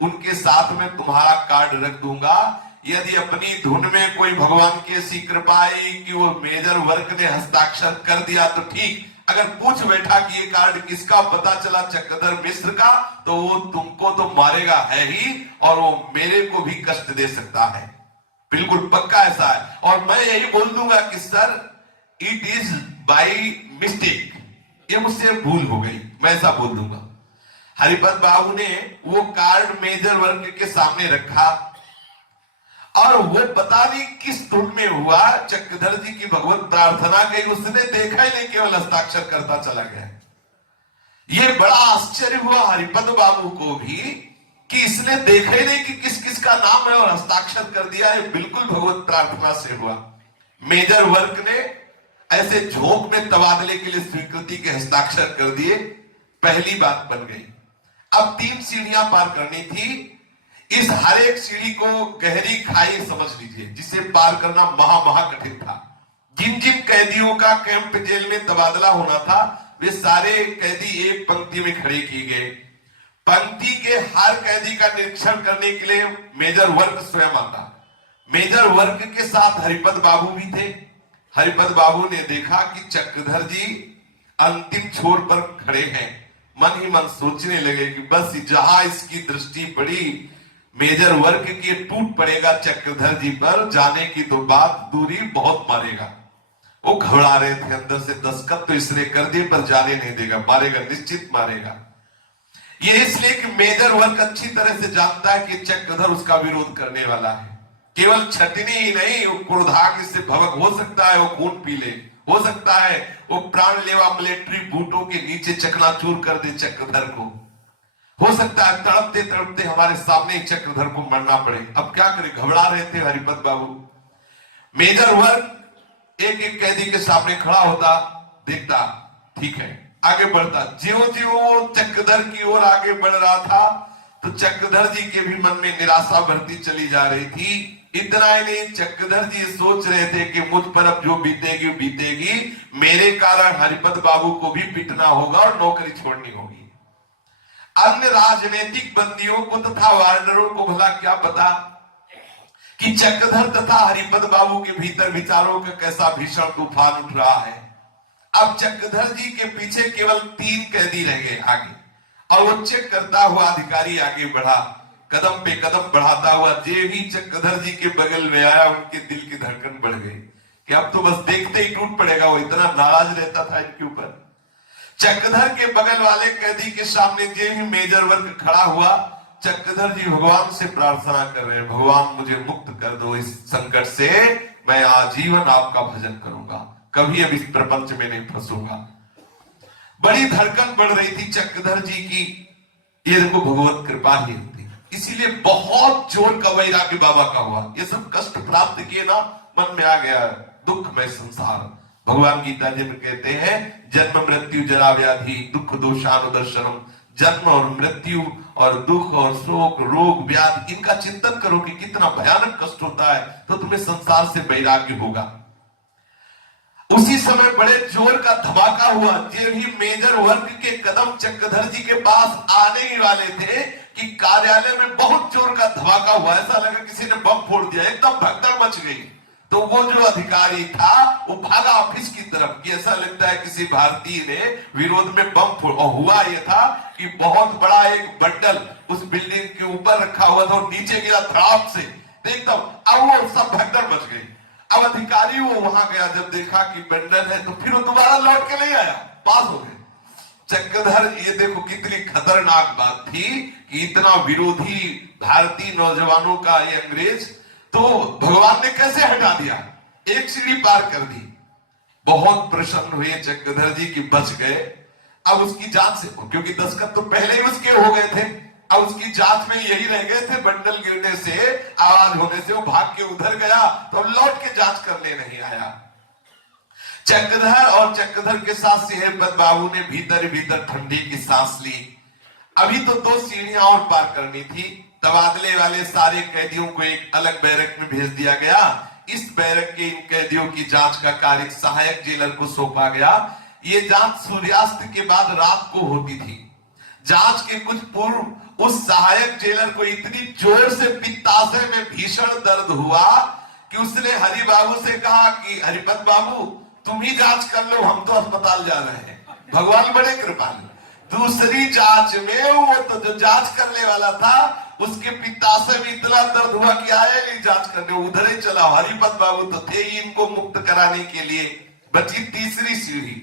उनके साथ में तुम्हारा कार्ड रख दूंगा। यदि अपनी धुन में कोई भगवान की ऐसी कृपा आई कि वो मेजर वर्ग ने हस्ताक्षर कर दिया तो ठीक, अगर पूछ बैठा कि ये कार्ड किसका, पता चला चक्रधर मिश्र का, तो वो तुमको तो मारेगा है ही, और वो मेरे को भी कष्ट दे सकता है, बिल्कुल पक्का ऐसा है। और मैं यही बोल दूंगा कि sir it is by mistake, ये मुझसे भूल हो गई, मैं ऐसा बोल दूंगा। हरिपद बाबू ने वो कार्ड मेजर वर्ग के सामने रखा और वो पता नहीं किस धुन में हुआ, चक्रधर जी की भगवत प्रार्थना गई, उसने देखा ही नहीं, केवल हस्ताक्षर करता चला गया। ये बड़ा आश्चर्य हुआ हरिपद बाबू को भी कि इसने देखा ही नहीं कि किस किस का नाम है और हस्ताक्षर कर दिया है, बिल्कुल भगवत प्रार्थना से हुआ। मेजर वर्ग ने ऐसे झोंक में तबादले के लिए स्वीकृति के हस्ताक्षर कर दिए, पहली बात बन गई। अब 3 सीढ़ियां पार करनी थी। इस हर एक सीढ़ी को गहरी खाई समझ लीजिए, जिसे पार करना महा कठिन था। जिन जिन कैदियों का कैंप जेल में तबादला होना था, वे सारे कैदी एक पंक्ति में खड़े किए गए। पंक्ति के हर कैदी का निरीक्षण करने के लिए मेजर वर्ग स्वयं आता। मेजर वर्ग के साथ हरिपद बाबू भी थे। हरिपद बाबू ने देखा कि चक्रधर जी अंतिम छोर पर खड़े हैं। मन ही मन सोचने लगे कि बस जहां इसकी दृष्टि पड़ी मेजर वर्ग की, टूट पड़ेगा चक्रधर जी पर, जाने की तो बात दूरी, बहुत मारेगा। वो घबरा रहे थे अंदर से, दस्तखत तो इसने कर दिए पर जाने नहीं देगा, मारेगा, निश्चित मारेगा। ये इसलिए कि मेजर वर्ग अच्छी तरह से जानता है कि चक्रधर उसका विरोध करने वाला है। केवल छटनी ही नहीं, वो क्रोधाग्नि से भवक हो सकता है, वो खून पी ले, हो सकता है वो प्राणलेवा मिलिट्री बूटों के नीचे चकनाचूर कर दे चक्रधर को, हो सकता है तड़पते तड़पते हमारे सामने चक्रधर को मरना पड़े। अब क्या करें, घबरा रहे थे हरिपद बाबू। मेजर वर्ग एक एक कैदी के सामने खड़ा होता, देखता, ठीक है, आगे बढ़ता। ज्यों ज्यों वो चक्रधर की ओर आगे बढ़ रहा था, तो चक्रधर जी के भी मन में निराशा बढ़ती चली जा रही थी। इतना ही नहीं, चक्रधर जी सोच रहे थे कि मुझ पर अब जो बीतेगी बीतेगी, मेरे कारण हरिपद बाबू को भी पिटना होगा और नौकरी छोड़नी होगी। अन्य राजनीतिक बंदियों को तथा वार्डरों को भला क्या पता कि चक्रधर तथा हरिपद बाबू के भीतर विचारों का कैसा भीषण तूफान उठ रहा है। अब चक्रधर जी के पीछे केवल 3 कैदी रह गए आगे, और वो चेक करता हुआ अधिकारी आगे बढ़ा, कदम पे कदम बढ़ाता हुआ। जे ही चक्रधर जी के बगल में आया, उनके दिल की धड़कन बढ़ गई कि अब तो बस देखते ही टूट पड़ेगा। वो इतना नाराज रहता था इनके ऊपर। चक्रधर के बगल वाले कैदी के सामने जे ही मेजर वर्ग खड़ा हुआ, चक्रधर जी भगवान से प्रार्थना कर रहे हैं, भगवान मुझे मुक्त कर दो इस संकट से, मैं आजीवन आपका भजन करूंगा, कभी अब इस प्रपंच में नहीं फंसूंगा। बड़ी धड़कन बढ़ रही थी चक्रधर जी की। ये देखो भगवत कृपा ही होती, इसीलिए बहुत जोर का वैराग्य बाबा का हुआ। ये सब कष्ट प्राप्त किए ना, मन में आ गया दुखमय संसार। भगवान गीता जी में कहते हैं, जन्म मृत्यु जरा व्याधि दुख दोषानुदर्शनम, जन्म और मृत्यु और दुख और शोक रोग व्याधि, इनका चिंतन करो कि कितना भयानक कष्ट होता है, तो तुम्हें संसार से वैराग्य होगा। उसी समय बड़े जोर का धमाका हुआ। जो ही मेजर वर्ग के कदम चक्रधर जी के पास आने ही वाले थे कि कार्यालय में बहुत जोर का धमाका हुआ। ऐसा लगा किसी ने बम फोड़ दिया, एकदम भगदड़ मच गई। तो वो जो अधिकारी था वो भागा ऑफिस की तरफ कि ऐसा लगता है किसी भारतीय ने विरोध में बम फोड़। और हुआ ये था कि बहुत बड़ा एक बंडल उस बिल्डिंग के ऊपर रखा हुआ था और नीचे गिरा धड़ाम से, एकदम। अब वो सब भगदड़ मच गई। अब अधिकारी वो वहां गया, जब देखा कि बंडल है तो फिर वो दोबारा लौट के नहीं आया, पास हो गए। चक्रधर, ये देखो कितनी खतरनाक बात थी कि इतना विरोधी भारतीय नौजवानों का ये अंग्रेज, तो भगवान ने कैसे हटा दिया, एक सीढ़ी पार कर दी। बहुत प्रसन्न हुए चक्रधर जी की बच गए। अब उसकी जांच से, क्योंकि दस्तखत तो पहले ही उसके हो गए थे, अब उसकी जांच में यही रह गए थे, बंडल गिरने से, आवाज होने से वो भाग के उधर गया, तो लौट के जांच करने नहीं आया। चक्रधर और चक्रधर के साथ सिंहपत बाबू ने भीतर भीतर ठंडी की सांस ली। अभी तो 2 सीढ़ियां और पार करनी थी। तबादले वाले सारे कैदियों को एक अलग बैरक में भेज दिया गया। इस बैरक के इन कैदियों की जांच का कार्य सहायक जेलर को सौंपा गया। ये जांच सूर्यास्त के बाद रात को होती थी। जांच के कुछ पूर्व उस सहायक जेलर को इतनी जोर से पित्ताशय में भीषण दर्द हुआ कि उसने हरि बाबू से कहा कि हरिपद बाबू तुम ही जांच कर लो, हम तो अस्पताल जा रहे हैं। भगवान बड़े कृपालु। दूसरी जांच में वो तो जो जांच करने वाला था उसके पिता से भी इतना दर्द हुआ कि आया नहीं जांच करने, उधर ही चला। हरिपत बाबू तो थे ही इनको मुक्त कराने के लिए। बची तीसरी सीढ़ी।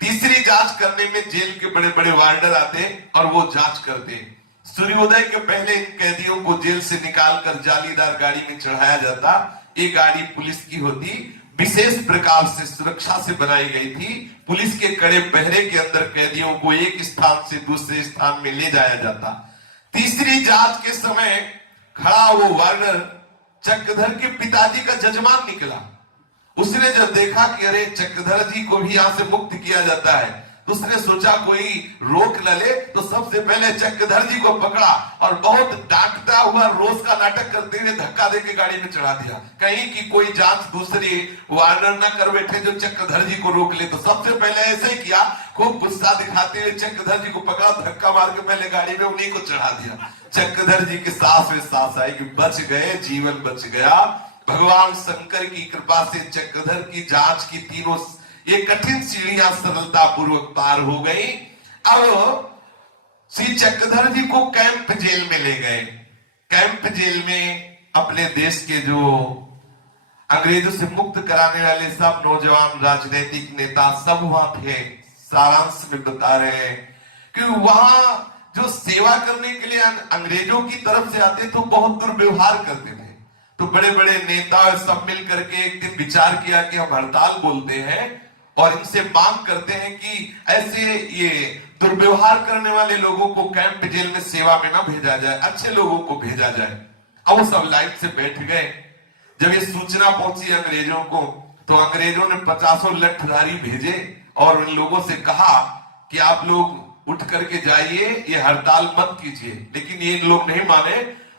तीसरी जांच करने में जेल के बड़े बड़े वार्डर आते और वो जांच करते। सूर्योदय के पहले इन कैदियों को जेल से निकालकर जालीदार गाड़ी में चढ़ाया जाता। ये गाड़ी पुलिस की होती, विशेष प्रकार से सुरक्षा से बनाई गई थी। पुलिस के कड़े पहरे के अंदर कैदियों को एक स्थान से दूसरे स्थान में ले जाया जाता। तीसरी जांच के समय खड़ा वो वार्डर चक्रधर के पिताजी का जजमान निकला। उसने जब देखा कि अरे चक्रधर जी को भी यहां से मुक्त किया जाता है, तो उसने सोचा कोई रोक न ले, तो सबसे पहले चक्रधर जी को पकड़ा और बहुत डांटता हुआ रोज का नाटक करते हुए धक्का देके गाड़ी में चढ़ा दिया, कहीं कि कोई जांच दूसरी वार्नर न कर बैठे जो चक्रधर जी को रोक ले। तो सबसे पहले ऐसे ही किया, खूब गुस्सा दिखाते हुए चक्रधर जी को पकड़ा, धक्का मार के पहले गाड़ी में उन्हीं को चढ़ा दिया। चक्रधर जी के सांस में सांस आई कि बच गए, जीवन बच गया। भगवान शंकर की कृपा से चक्रधर की जांच की तीनों ये कठिन सीढ़ियां सरलता पूर्वक पार हो गई। अब श्री चक्रधर जी को कैंप जेल में ले गए। कैंप जेल में अपने देश के जो अंग्रेजों से मुक्त कराने वाले सब नौजवान राजनीतिक नेता सब वहां थे। सारांश में बता रहे हैं कि वहां जो सेवा करने के लिए अंग्रेजों की तरफ से आते तो बहुत दुर्व्यवहार करते थे। तो बड़े बड़े नेता सब मिल करके एक दिन विचार किया कि हम हड़ताल बोलते हैं और इनसे मांग करते हैं कि ऐसे ये दुर्व्यवहार करने वाले लोगों को कैंप जेल में सेवा में ना भेजा जाए, अच्छे लोगों को भेजा जाए। अब वो सब लाइन से बैठ गए। जब ये सूचना पहुंची अंग्रेजों को, तो अंग्रेजों ने 50 लठधारी भेजे और उन लोगों से कहा कि आप लोग उठ करके जाइए, ये हड़ताल मत कीजिए। लेकिन ये लोग नहीं माने।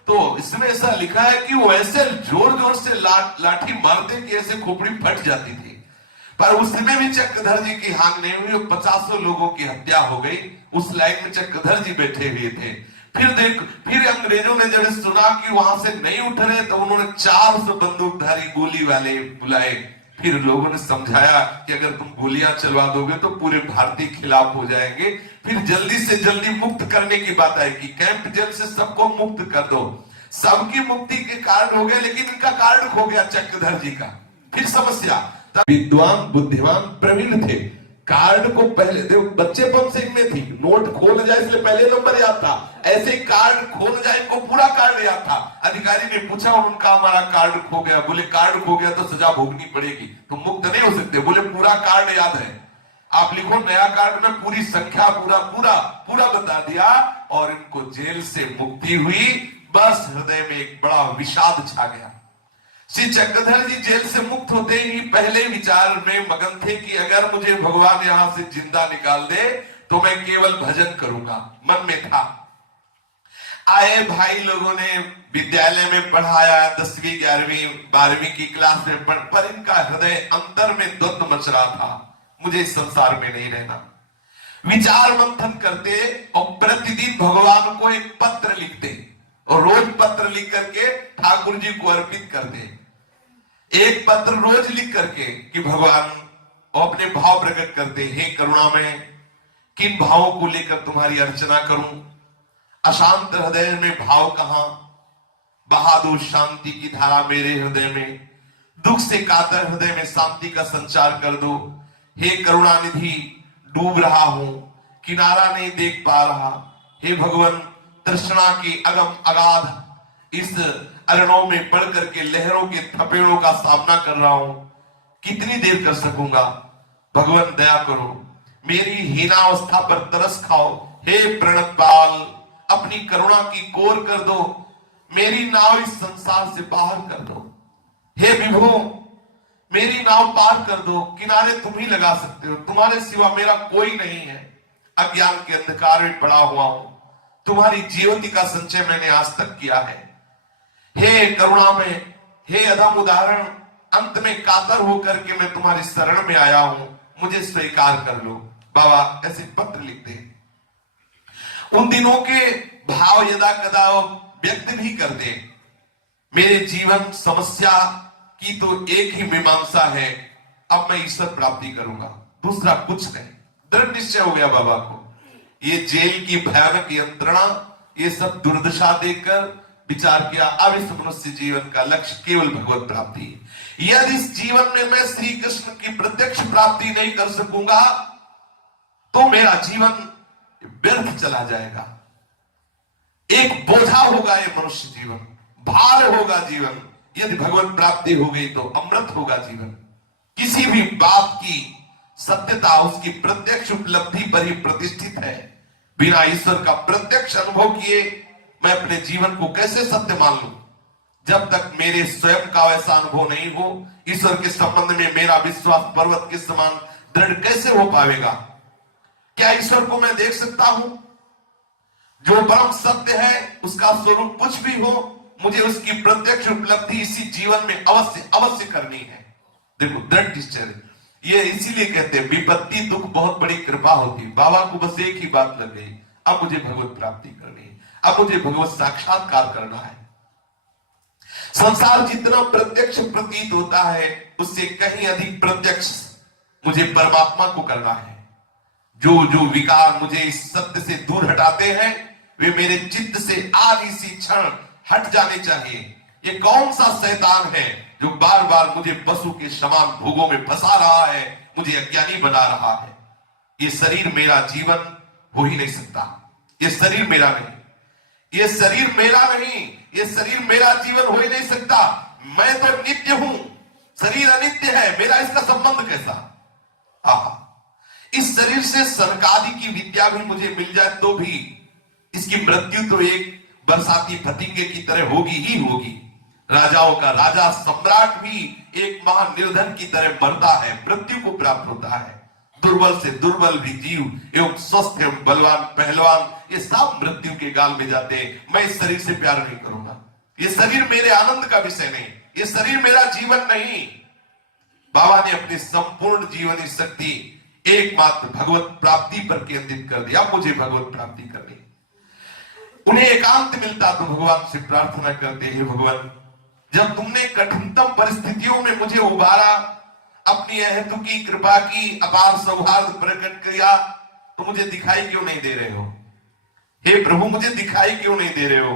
तो इसमें ऐसा लिखा है कि वो ऐसे जोर जोर से लाठी मारते कि ऐसे खोपड़ी फट जाती थी। पर उसमें भी चक्रधर जी की हानि नहीं हुई, 50 लोगों की हत्या हो गई। उस लाइन में चक्रधर जी बैठे हुए थे। फिर अंग्रेजों ने जब सुना कि वहां से नहीं उठ रहे, तो उन्होंने 400 बंदूकधारी गोली वाले बुलाए। फिर लोगों ने समझाया कि अगर तुम गोलियां चलवा दोगे तो पूरे भारतीय खिलाफ हो जाएंगे। फिर जल्दी से जल्दी मुक्त करने की बात आई कि कैंप जेल से सबको मुक्त कर दो। सबकी मुक्ति के कार्ड हो गए, लेकिन इनका कार्ड खो गया चक्रधर जी का। फिर समस्या। विद्वान बुद्धिमान प्रवीण थे, कार्ड को पहले देखो, बच्चेपन से इनमें थी, नोट खोल जाए इसलिए पहले नंबर याद था, ऐसे ही कार्ड खोल जाए इनको पूरा कार्ड याद था। अधिकारी ने पूछा उनका हमारा कार्ड खो गया। बोले कार्ड खो गया तो सजा भोगनी पड़ेगी, तुम मुक्त नहीं हो सकते। बोले पूरा कार्ड याद है, आप लिखो नया कार्ड में पूरी संख्या पूरा पूरा पूरा बता दिया और इनको जेल से मुक्ति हुई। बस हृदय में एक बड़ा विषाद छा गया। श्री चक्रधर जी जेल से मुक्त होते ही पहले विचार में मगन थे कि अगर मुझे भगवान यहां से जिंदा निकाल दे तो मैं केवल भजन करूंगा, मन में था। आए भाई लोगों ने विद्यालय में पढ़ाया, 10वीं 11वीं 12वीं की क्लास में पर इनका हृदय अंतर में द्वंद्व मच रहा था, मुझे इस संसार में नहीं रहना। विचार मंथन करते और प्रतिदिन भगवान को एक पत्र लिखते और रोज पत्र लिख करके ठाकुर जी को अर्पित करते। एक पत्र रोज लिख करके कि भगवान, और अपने भाव प्रकट करते, हे करुणा में किन भावों को लेकर तुम्हारी अर्चना करूं, अशांत हृदय में भाव कहां, बहा दो शांति की धारा मेरे हृदय में, दुख से कातर हृदय में शांति का संचार कर दो। हे करुणा निधि, डूब रहा हूं, किनारा नहीं देख पा रहा। हे भगवान, तृष्णा की अगम अगाध इस अरणों में पड़ करके लहरों के थपेड़ों का सामना कर रहा हूं, कितनी देर कर सकूंगा। भगवान दया करो, मेरी हीनावस्था पर तरस खाओ। हे प्रणतपाल, अपनी करुणा की कोर कर दो, मेरी नाव इस संसार से बाहर कर दो। हे विभो, मेरी नाव पार कर दो, किनारे तुम ही लगा सकते हो, तुम्हारे सिवा मेरा कोई नहीं है। अज्ञान के अंधकार में पड़ा हुआ हूं, तुम्हारी ज्योति का संचय मैंने आज तक किया है। हे करुणा में, हे अधम उदाहरण, अंत में कातर होकर के मैं तुम्हारी शरण में आया हूं, मुझे स्वीकार कर लो। बाबा ऐसे पत्र लिखते हैं। उन दिनों के भाव यदा कदा व्यक्त भी करते। मेरे जीवन समस्या की तो एक ही मीमांसा है, अब मैं ईश्वर प्राप्ति करूंगा, दूसरा कुछ नहीं। दृढ़ निश्चय हो गया बाबा को। ये जेल की भयानक यंत्रणा, ये सब दुर्दशा देखकर विचार किया, अब इस मनुष्य जीवन का लक्ष्य केवल भगवत प्राप्ति है। यदि इस जीवन में मैं श्री कृष्ण की प्रत्यक्ष प्राप्ति नहीं कर सकूंगा तो मेरा जीवन व्यर्थ चला जाएगा, एक बोझा होगा ये मनुष्य जीवन, भार होगा जीवन। यदि भगवत प्राप्ति हो गई तो अमृत होगा जीवन। किसी भी बात की सत्यता उसकी प्रत्यक्ष उपलब्धि पर ही प्रतिष्ठित है। बिना ईश्वर का प्रत्यक्ष अनुभव किए मैं अपने जीवन को कैसे सत्य मान लूं? जब तक मेरे स्वयं का वैसा अनुभव नहीं हो, ईश्वर के संबंध में मेरा विश्वास पर्वत के समान दृढ़ कैसे हो पाएगा? क्या ईश्वर को मैं देख सकता हूं? जो परम सत्य है उसका स्वरूप कुछ भी हो, मुझे उसकी प्रत्यक्ष उपलब्धि इसी जीवन में अवश्य अवश्य करनी है। देखो दृढ़ निश्चय, ये इसीलिए कहते हैं विपत्ति दुख बहुत बड़ी कृपा होती है। बाबा को बस एक ही बात लग गई, अब मुझे भगवत प्राप्ति करनी है, अब मुझे भगवत साक्षात्कार करना है। संसार जितना प्रत्यक्ष प्रतीत होता है उससे कहीं अधिक प्रत्यक्ष मुझे परमात्मा को करना है। जो जो विकार मुझे इस सत्य से दूर हटाते हैं वे मेरे चित्त से आज इसी क्षण हट जाने चाहिए। ये कौन सा शैतान है जो बार बार मुझे पशु के समान भोगों में फंसा रहा है, मुझे अज्ञानी बना रहा है? ये शरीर मेरा जीवन हो ही नहीं सकता। ये शरीर मेरा नहीं, ये शरीर मेरा नहीं, ये शरीर मेरा जीवन हो ही नहीं सकता। मैं तो नित्य हूं, शरीर अनित्य है, मेरा इसका संबंध कैसा? आहा, इस शरीर से सनकादि की विद्या भी मुझे मिल जाए तो भी इसकी मृत्यु तो एक बरसाती फतिंगे की तरह होगी ही होगी। राजाओं का राजा सम्राट भी एक महानिर्धन की तरह मरता है, मृत्यु को प्राप्त होता है। दुर्बल से दुर्बल भी जीव एवं स्वस्थ एवं बलवान पहलवान ये सब मृत्यु के गाल में जाते हैं। मैं इस शरीर से प्यार नहीं करूंगा, ये शरीर मेरे आनंद का विषय नहीं, ये शरीर मेरा जीवन नहीं। बाबा ने अपनी संपूर्ण जीवनी शक्ति एकमात्र भगवत प्राप्ति पर केंद्रित कर दिया। मुझे भगवत प्राप्ति करनी। उन्हें एकांत मिलता तो भगवान से प्रार्थना करते, हे भगवान, जब तुमने कठिनतम परिस्थितियों में मुझे उबारा, अपनी अहेतु की कृपा की अपार सौहार्द प्रकट किया, तो मुझे दिखाई क्यों नहीं दे रहे हो? हे प्रभु, मुझे दिखाई क्यों नहीं दे रहे हो?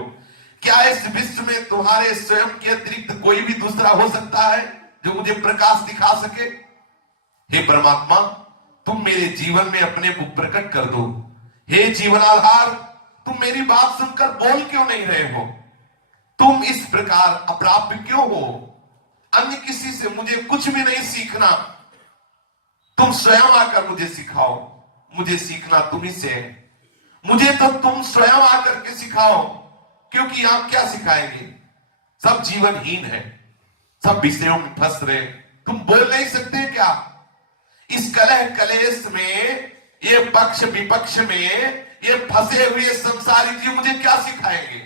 क्या इस विश्व में तुम्हारे स्वयं के अतिरिक्त कोई भी दूसरा हो सकता है जो मुझे प्रकाश दिखा सके? हे परमात्मा, तुम मेरे जीवन में अपने को प्रकट कर दो। हे जीवनाधार, तुम मेरी बात सुनकर बोल क्यों नहीं रहे हो? तुम इस प्रकार अप्राप्य क्यों हो? अन्य किसी से मुझे कुछ भी नहीं सीखना, तुम स्वयं आकर मुझे सिखाओ। मुझे सीखना तुम्ही से है, मुझे तो तुम स्वयं आकर के सिखाओ, क्योंकि आप क्या सिखाएंगे? सब जीवनहीन है, सब विषयों में फंस रहे। तुम बोल नहीं सकते क्या? इस कलह कलेश में, ये पक्ष विपक्ष में ये फंसे हुए संसारी जीव मुझे क्या सिखाएंगे?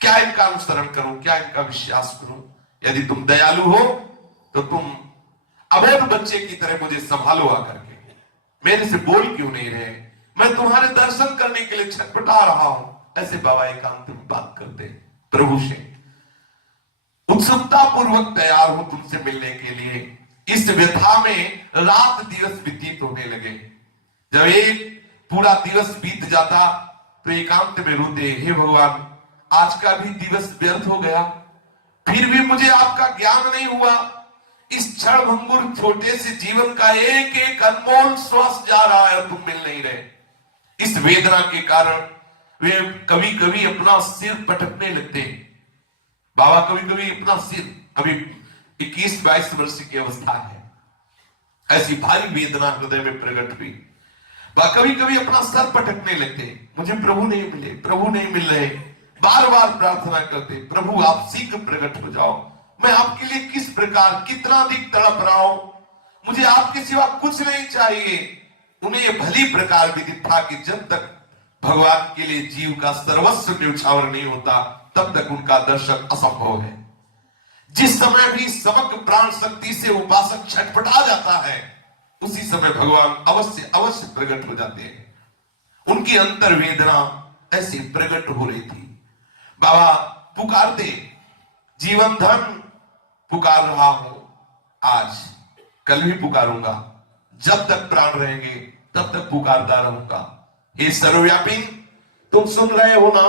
क्या इनका अनुसरण करूं, क्या इनका विश्वास करूं? यदि तुम दयालु हो तो तुम अबोध बच्चे की तरह मुझे संभालो आकर के। मेरे से बोल क्यों नहीं रहे? मैं तुम्हारे दर्शन करने के लिए छटपटा रहा हूं। ऐसे बाबा एकांत में बात करते प्रभु से। उत्सुकता पूर्वक तैयार हूं तुमसे मिलने के लिए। इस व्यथा में रात दिवस व्यतीत होने लगे। जब एक पूरा दिवस बीत जाता तो एकांत में रोते, हे भगवान, आज का भी दिवस व्यर्थ हो गया, फिर भी मुझे आपका ज्ञान नहीं हुआ। इस क्षण भंगुर छोटे से जीवन का एक एक अनमोल श्वास जा रहा है और तुम मिल नहीं रहे। इस वेदना के कारण वे कभी कभी अपना सिर पटकने लगते। बाबा कभी कभी अपना सिर, अभी 21-22 वर्ष की अवस्था है, ऐसी भारी वेदना हृदय में प्रकट हुई। कभी कभी अपना सर पटकने लगते, मुझे प्रभु नहीं मिले, प्रभु नहीं मिल रहे। बार बार प्रार्थना करते, प्रभु आप शीघ्र प्रकट हो जाओ। मैं आपके लिए किस प्रकार कितना अधिक तड़प रहा हूं, मुझे आपके सिवा कुछ नहीं चाहिए। उन्हें यह भली प्रकार विदित था कि जब तक भगवान के लिए जीव का सर्वस्व न्यौछावर नहीं होता तब तक उनका दर्शन असंभव है। जिस समय भी समग्र प्राण शक्ति से उपासक छटपटा जाता है उसी समय भगवान अवश्य अवश्य प्रकट हो जाते हैं। उनकी अंतर वेदना ऐसे प्रकट हो रही थी। बाबा पुकारते, जीवन धन पुकार रहा हूं, आज कल भी पुकारूंगा, जब तक प्राण रहेंगे तब तक पुकारता रहूंगा। हे सर्वव्यापी, तुम सुन रहे हो ना?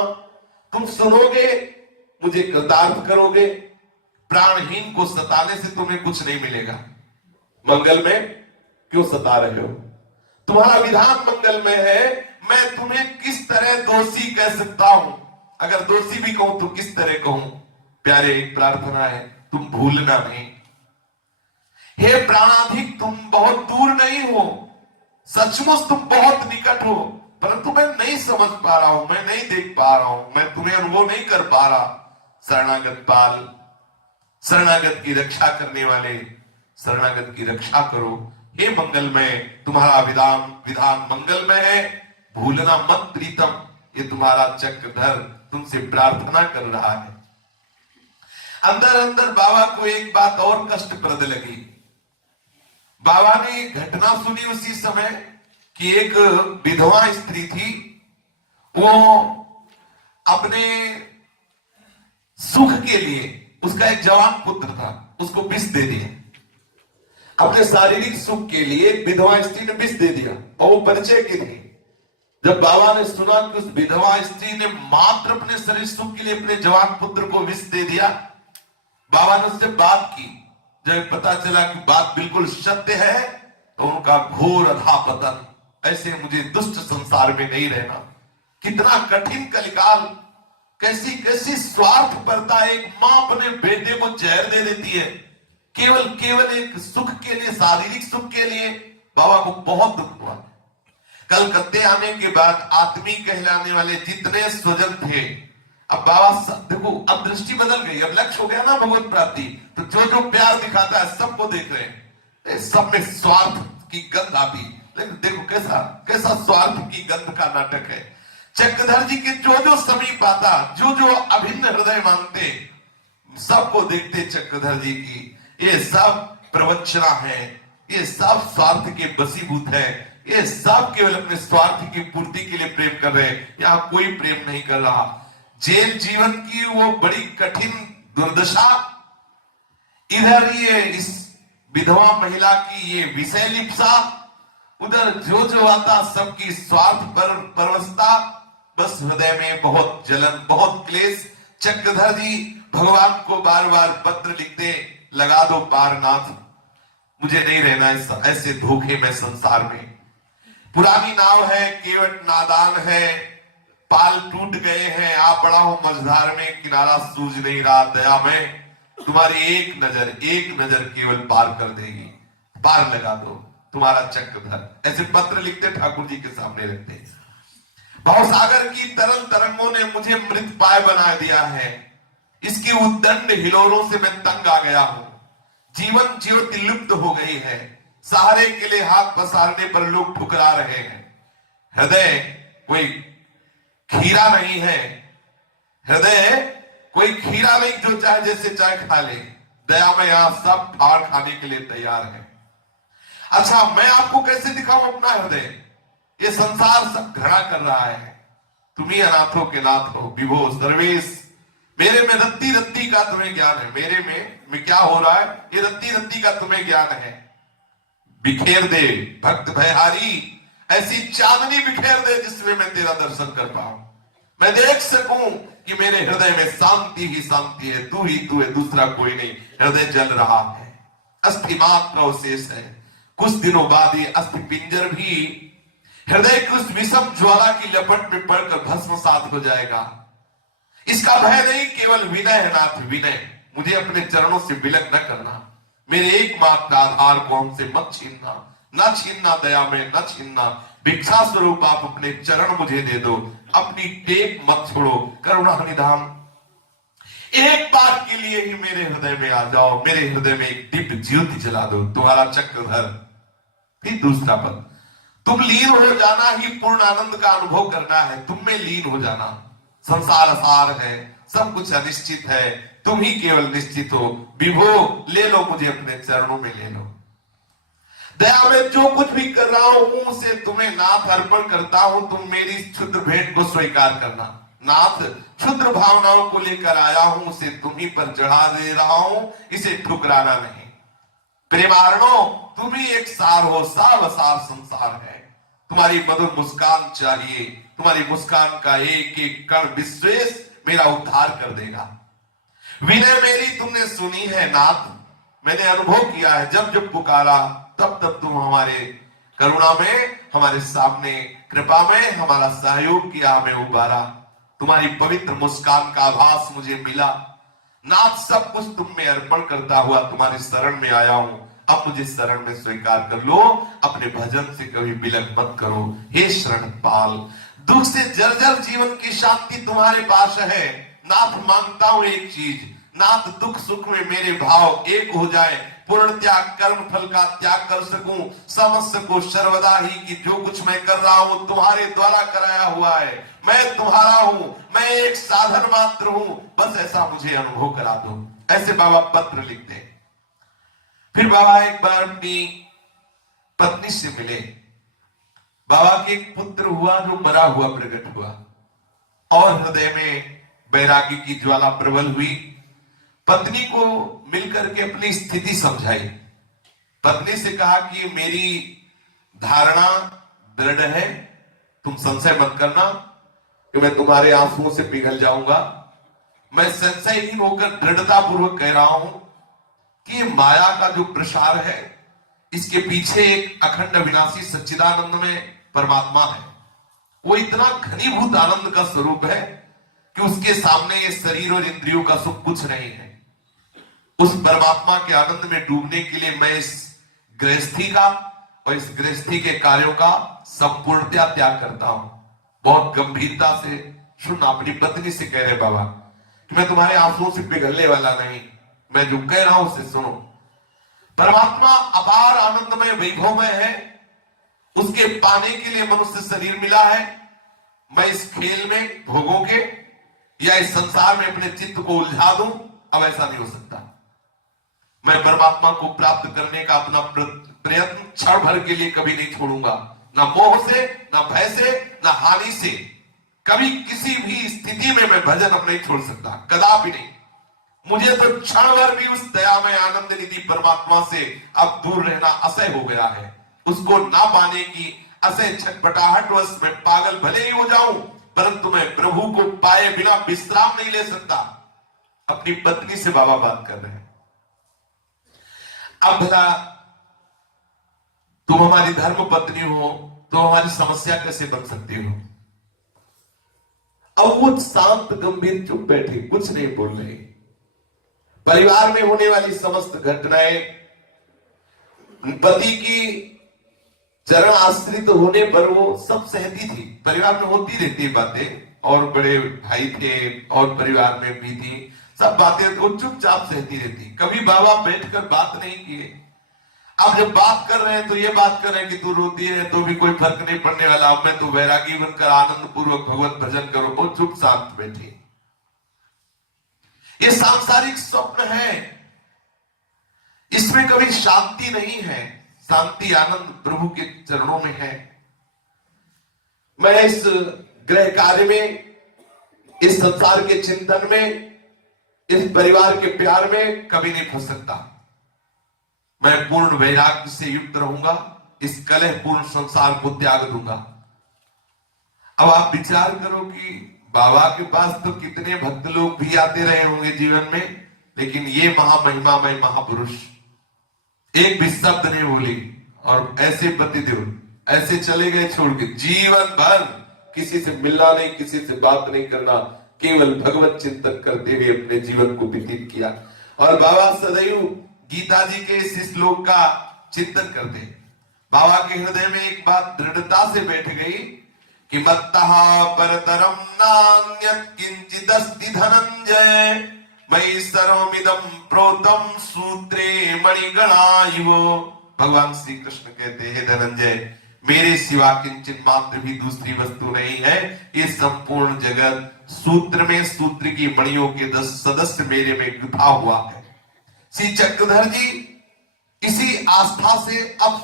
तुम सुनोगे, मुझे कृतार्थ करोगे। प्राणहीन को सताने से तुम्हें कुछ नहीं मिलेगा। मंगल में क्यों सता रहे हो? तुम्हारा विधान मंगल में है। मैं तुम्हें किस तरह दोषी कह सकता हूं? अगर दोषी भी कहूं तो किस तरह कहूं? प्यारे, एक प्रार्थना है, तुम भूलना नहीं। हे प्राणाधिक, तुम बहुत दूर नहीं हो, सचमुच तुम बहुत निकट हो, परंतु मैं नहीं समझ पा रहा हूं, मैं नहीं देख पा रहा हूं, मैं तुम्हें अनुभव नहीं कर पा रहा। शरणागत पाल, शरणागत की रक्षा करने वाले, शरणागत की रक्षा करो। हे मंगल में, तुम्हारा विधान मंगल में है, भूलना मत प्रीतम। ये तुम्हारा चक्रधर तुमसे प्रार्थना कर रहा है। अंदर अंदर बाबा को एक बात और कष्टप्रद लगी। बाबा ने घटना सुनी उसी समय कि एक विधवा स्त्री थी, वो अपने सुख के लिए, उसका एक जवान पुत्र था, उसको विष दे दिया। अपने शारीरिक सुख के लिए विधवा स्त्री ने विष दे दिया, और वो परिचय की थी। जब बाबा ने सुना कि उस विधवा स्त्री ने मात्र अपने शरीर सुख के लिए अपने जवान पुत्र को विष दे दिया, बाबा ने उससे बात की। जब पता चला कि बात बिल्कुल सत्य है, तो उनका घोर अधापतन। ऐसे मुझे दुष्ट संसार में नहीं रहना। कितना कठिन कलिकाल, कैसी कैसी स्वार्थपरता। एक मां अपने बेटे को जहर दे देती है, केवल एक सुख के लिए, शारीरिक सुख के लिए। बाबा को बहुत दुख हुआ। कलकत्ते आने के बाद आत्मी कहलाने वाले जितने स्वजन थे, अब बाबा देखो, अब दृष्टि बदल गई, अब लक्ष्य हो गया ना भगवत प्राप्ति। तो जो जो प्यार दिखाता है सबको देख रहे हैं, सब में स्वार्थ की गंध आती। लेकिन देखो कैसा कैसा स्वार्थ की गंध का नाटक है। चक्रधर जी के जो जो समीप आता, जो जो अभिन्न हृदय मानते, सबको देखते चक्रधर जी की। ये सब प्रवंचना है, ये सब स्वार्थ के वशीभूत है, ये सब केवल अपने स्वार्थ की पूर्ति के लिए प्रेम कर रहे हैं। यहां कोई प्रेम नहीं कर रहा। जेल जीवन की वो बड़ी कठिन दुर्दशा, इधर ये इस विधवा महिला की ये विषय लिप्सा, उधर जो जो आता सबकी स्वार्थ पर परवशता। बस हृदय में बहुत जलन, बहुत क्लेश। चक्रधर जी भगवान को बार बार पत्र लिखते, लगा दो पार नाथ, मुझे नहीं रहना ऐसे धोखे में संसार में। पुरानी नाव है, केवट नादान है, पाल टूट गए हैं, आप पड़ा हो मझधार में, किनारा सूझ नहीं रहा। दया में तुम्हारी एक नजर केवल पार कर देगी, पार लगा दो तुम्हारा चक्रधर। ऐसे पत्र लिखते, ठाकुर जी के सामने रखते। भवसागर की तरल तरंगों ने मुझे मृतपाय बना दिया है, इसकी उद्दंड हिलोरों से मैं तंग आ गया हूं। जीवन ज्योति लुप्त हो गई है, सहारे के लिए हाथ पसारने पर लोग ठुकरा रहे हैं। हृदय कोई खीरा नहीं है, हृदय कोई खीरा नहीं जो चाहे जैसे चाहे खा ले। दया में यहां सब फाड़ खाने के लिए तैयार है। अच्छा, मैं आपको कैसे दिखाऊं अपना हृदय? ये संसार सब घृणा कर रहा है। तुम ही अनाथों के नाथ हो, विभो सर्वेश। मेरे में रत्ती रत्ती का तुम्हें ज्ञान है, मेरे में क्या हो रहा है, ये रत्ती रत्ती का तुम्हें ज्ञान है। बिखेर दे भक्त भयहारी, ऐसी चांदनी बिखेर दे जिसमें मैं तेरा दर्शन कर पाऊं, मैं देख सकूं कि मेरे हृदय में शांति ही शांति है, तू ही तू है, दूसरा कोई नहीं। हृदय जल रहा है, अस्थि मात्र अवशेष है। कुछ दिनों बाद ये अस्थि पिंजर भी हृदय की उस विषम ज्वाला की लपट में पड़कर भस्मसात हो जाएगा। इसका भय नहीं, केवल विनय है नाथ, विनय। मुझे अपने चरणों से विलग न करना, मेरे एकमात्र आधार को हमसे मत छीनना, न छीनना दया में, न छीनना। भिक्षा स्वरूप आप अपने चरण मुझे दे दो, अपनी टेक मत छोड़ो, करुणा निधान। एक बात के लिए ही मेरे हृदय में आ जाओ, मेरे हृदय में एक दिव्य ज्योति जला दो, तुम्हारा चक्रधर। फिर दूसरा पद, तुम लीन हो जाना ही पूर्ण आनंद का अनुभव करना है, तुम में लीन हो जाना। संसार असार है, सब कुछ अनिश्चित है, तुम ही केवल निश्चित हो। विभो ले लो मुझे अपने चरणों में ले लो। दया में जो कुछ भी कर रहा हूं उसे तुम्हें नाथ अर्पण करता हूं, तुम मेरी क्षुद्र भेंट को स्वीकार करना। नाथ, क्षुद्र भावनाओं को लेकर आया हूं, उसे तुम ही पर चढ़ा दे रहा हूं, इसे ठुकराना नहीं। प्रेमारणो तुम ही एक सार हो, सार सार संसार है। तुम्हारी मधुर मुस्कान चाहिए, तुम्हारी मुस्कान का एक एक कण विश्वेश मेरा उद्धार कर देगा। विनय मेरी तुमने सुनी है नाथ, मैंने अनुभव किया है, जब जब पुकारा तब तब तुम हमारे करुणा में, हमारे सामने कृपा में हमारा सहयोग किया, हमें उबारा। तुम्हारी पवित्र मुस्कान का आभास मुझे मिला नाथ, सब कुछ तुम में अर्पण करता हुआ तुम्हारे शरण में आया हूं। अब मुझे शरण में स्वीकार कर लो, अपने भजन से कभी विलंब मत करो। हे शरण पाल, दुख से जर्जर जीवन की शांति तुम्हारे पास है नाथ। मांगता हूं एक चीज नाथ, दुख सुख में मेरे भाव एक हो जाए, पूर्ण त्याग कर्म फल का त्याग कर सकूं, समझ सको सर्वदा ही कि जो कुछ मैं कर रहा हूं तुम्हारे द्वारा कराया हुआ है। मैं तुम्हारा हूं, मैं एक साधन मात्र हूं, बस ऐसा मुझे अनुभव करा दो। ऐसे बाबा पत्र लिखते हैं। फिर बाबा एक बार अपनी पत्नी से मिले। बाबा के एक पुत्र हुआ जो मरा हुआ प्रकट हुआ और हृदय में वैराग्य की ज्वाला प्रबल हुई। पत्नी को मिलकर के अपनी स्थिति समझाई। पत्नी से कहा कि मेरी धारणा दृढ़ है, तुम संशय मत करना कि मैं तुम्हारे आंसुओं से पिघल जाऊंगा। मैं संशयहीन होकर दृढ़ता पूर्वक कह रहा हूं कि ये माया का जो प्रसार है, इसके पीछे एक अखंड विनाशी सच्चिदानंद में परमात्मा है। वो इतना घनीभूत आनंद का स्वरूप है कि उसके सामने ये शरीर और इंद्रियों का सुख कुछ नहीं है। उस परमात्मा के आनंद में डूबने के लिए मैं इस गृहस्थी का और इस गृहस्थी के कार्यों का संपूर्णतया त्याग करता हूं। बहुत गंभीरता से सुन, अपनी पत्नी से कह रहे बाबा कि मैं तुम्हारे आंसुओं से पिघलने वाला नहीं, मैं जो कह रहा हूं उसे सुनो। परमात्मा अपार आनंदमय वैभवमय है, उसके पाने के लिए मनुष्य शरीर मिला है। मैं इस खेल में भोगों के या इस संसार में अपने चित्त को उलझा दूं, अब ऐसा नहीं हो सकता। मैं परमात्मा को प्राप्त करने का अपना प्रयत्न क्षण भर के लिए कभी नहीं छोड़ूंगा, ना मोह से, ना भय से, ना हानि से। कभी किसी भी स्थिति में मैं भजन अब नहीं छोड़ सकता, कदापि नहीं। मुझे तो क्षण भर भी उस दयामय आनंद निधि परमात्मा से अब दूर रहना असह्य हो गया है। उसको ना पाने की असह्य छटपटाहट वश मैं पागल भले ही हो जाऊं, परंतु मैं प्रभु को पाए बिना विश्राम नहीं ले सकता। अपनी पत्नी से बाबा बात कर रहे हैं। अब भला तुम हमारी धर्म पत्नी हो तो हमारी समस्या कैसे बन सकती हो? अब वो शांत गंभीर चुप बैठी, कुछ नहीं बोल रही। परिवार में होने वाली समस्त घटनाएं, पति की चरण आश्रित होने पर वो सब सहती थी। परिवार में होती रहती बातें, और बड़े भाई थे और परिवार में भी थी, सब बातें तो चुपचाप सहती रहती। कभी बाबा बैठकर बात नहीं किए। अब जब बात कर रहे हैं तो ये बात कर रहे हैं कि तू रोती है तो भी कोई फर्क नहीं पड़ने वाला, अब मैं तो वैरागी बनकर आनंद पूर्वक भगवत भजन करो। वो चुप शांत बैठी। ये सांसारिक स्वप्न है, इसमें कभी शांति नहीं है। शांति आनंद प्रभु के चरणों में है। मैं इस गृह कार्य में, इस संसार के चिंतन में, इस परिवार के प्यार में कभी नहीं फंस सकता। मैं पूर्ण वैराग्य से युक्त रहूंगा, इस कलह पूर्ण संसार को त्याग दूंगा। अब आप विचार करो कि बाबा के पास तो कितने भक्त लोग भी आते रहे होंगे जीवन में, लेकिन ये महामहिमामय महापुरुष एक भी शब्द नहीं बोली, और ऐसे पतिदेव ऐसे चले गए छोड़ के। जीवन भर किसी से मिलना नहीं, किसी से बात नहीं करना, केवल भगवत चिंतन करते हुए अपने जीवन को व्यतीत किया। और बाबा सदैव गीता जी के इस श्लोक का चिंतन करते। बाबा के हृदय में एक बात दृढ़ता से बैठ गई कि मत्तः परतरम नान्यत् किंचिदस्ति धनंजय, मयि सर्वमिदं प्रोतं सूत्रे मणिगणायुः। भगवान श्री कृष्ण कहते हैं, धनंजय, मेरे सिवा किंचित मात्र भी दूसरी वस्तु नहीं है। ये संपूर्ण जगत सूत्र में, सूत्र की मणियों के 10 सदस्य मेरे में गुथा हुआ है। श्री चक्रधर जी इसी आस्था से अब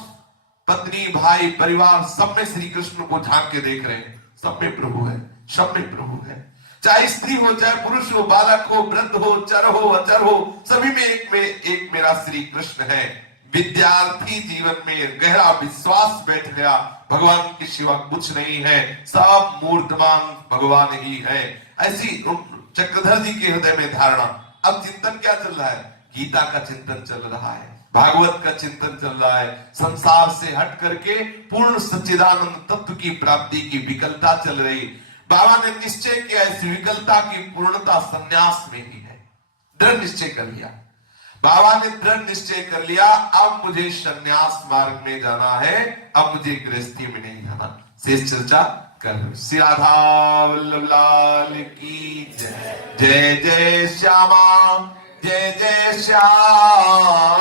पत्नी, भाई, परिवार सब में श्री कृष्ण को झांक के देख रहे हैं। सब में प्रभु है, सब में प्रभु है। चाहे स्त्री हो, चाहे पुरुष हो, बालक हो, वृद्ध हो, चर हो, अचर हो, सभी में एक मेरा श्री कृष्ण है। विद्यार्थी जीवन में गहरा विश्वास बैठ गया, भगवान के सिवा कुछ नहीं है, सब मूर्तमान भगवान ही है, ऐसी चक्रधर जी के हृदय में धारणा। अब चिंतन क्या चल रहा है? गीता का चिंतन चल रहा है, भागवत का चिंतन चल रहा है, संसार से हट करके पूर्ण सच्चिदानंद तत्व की प्राप्ति की विकलता चल रही। बाबा ने निश्चय किया इस विकलता की पूर्णता संन्यास में ही है, दृढ़ निश्चय कर लिया। बाबा ने दृढ़ निश्चय कर लिया, अब मुझे संन्यास मार्ग में जाना है, अब मुझे गृहस्थी में नहीं जाना। शेष चर्चा कर। श्री राधा वल्लभ लाल की जय। जय जय श्यामा, जय जय श्याम,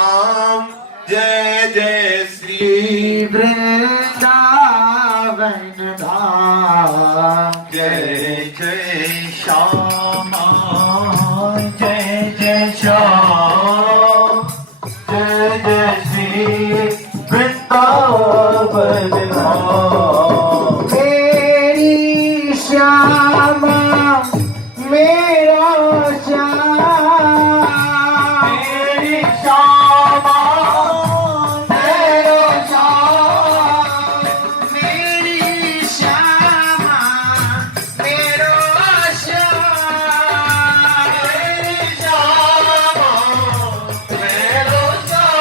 जय जय श्री वृंदावन धाम। जय जय श्यामा, जय जय श्याम, जय जय श्री वृंदावन धाम। मेरी श्यामा मेरा श्याम, मेरी श्यामा मेरा श्याम, मेरी श्यामा मेरा श्याम, मेरी श्यामा मेरा श्याम।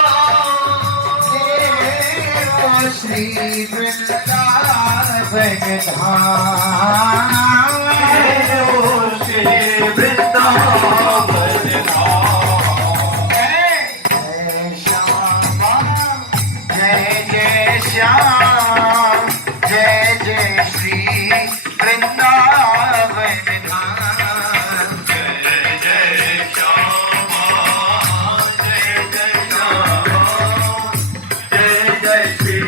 देवा श्री वृंदावन धाम, श्री वृंदावन धाम। जय श्यामा, जय जय श्याम, जय जय श्री वृंदावन धाम। जय जय श्यामा, जय जय श्याम, जय जय श्री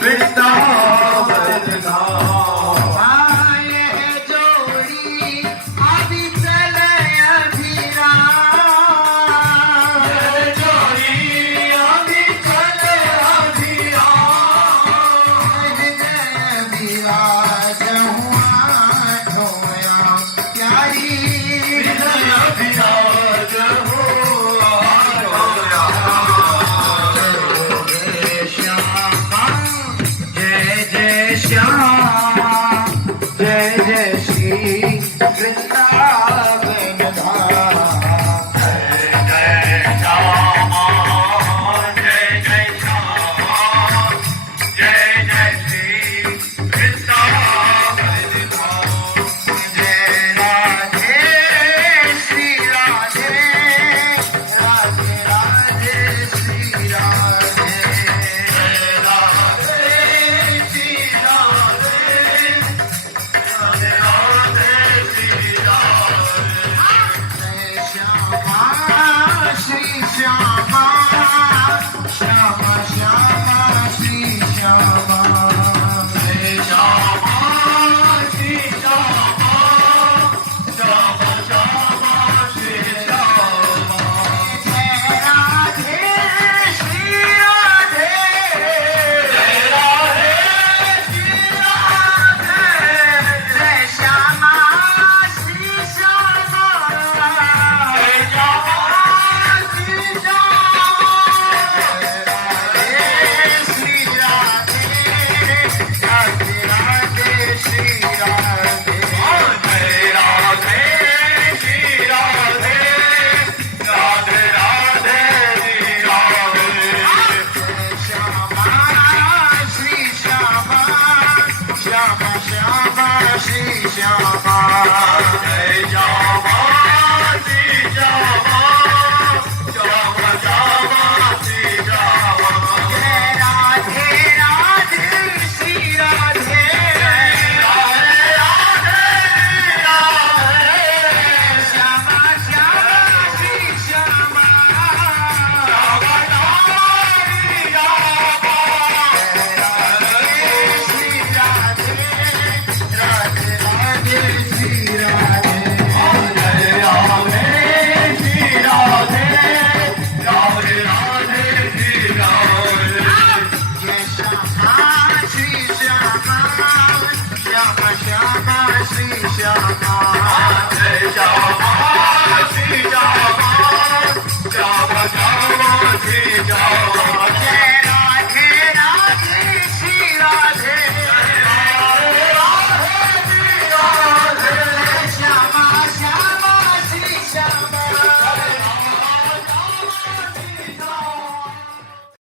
वृंदावन धाम। आए हैं जोड़ी अभी चले अभिराम, जय जोड़ी अभी चले अभिराम। जय अभिराज हुआ धोया प्यारी, जय अभिराज हुआ जय श्यामा, जय जय श्यामा, जय जय श्री वृंदावन धाम। जय जय श्यामा, जय जय श्यामा, जय जय श्री वृंदावन धाम। जय राधे श्री राधे, राधे राधे श्री राधे, जय राधे श्री राधे, राधे राधे श्री राधे। जय श्यामा श्री श्यामा, श्यामा श्यामा श्री श्यामा। जय श्यामा श्री श्यामा, श्यामा श्यामा श्री श्यामा। जय राधे श्री राधे, जय राधे श्री राधे, जय श्यामा श्री श्यामा, जय श्यामा श्री श्यामा। जय राधे श्री राधे, राधे राधे श्री राधे, जय राधे श्री राधे, राधे राधे श्री राधे। श्यामा श्री श्यामा, श्यामा श्यामा श्री श्यामा।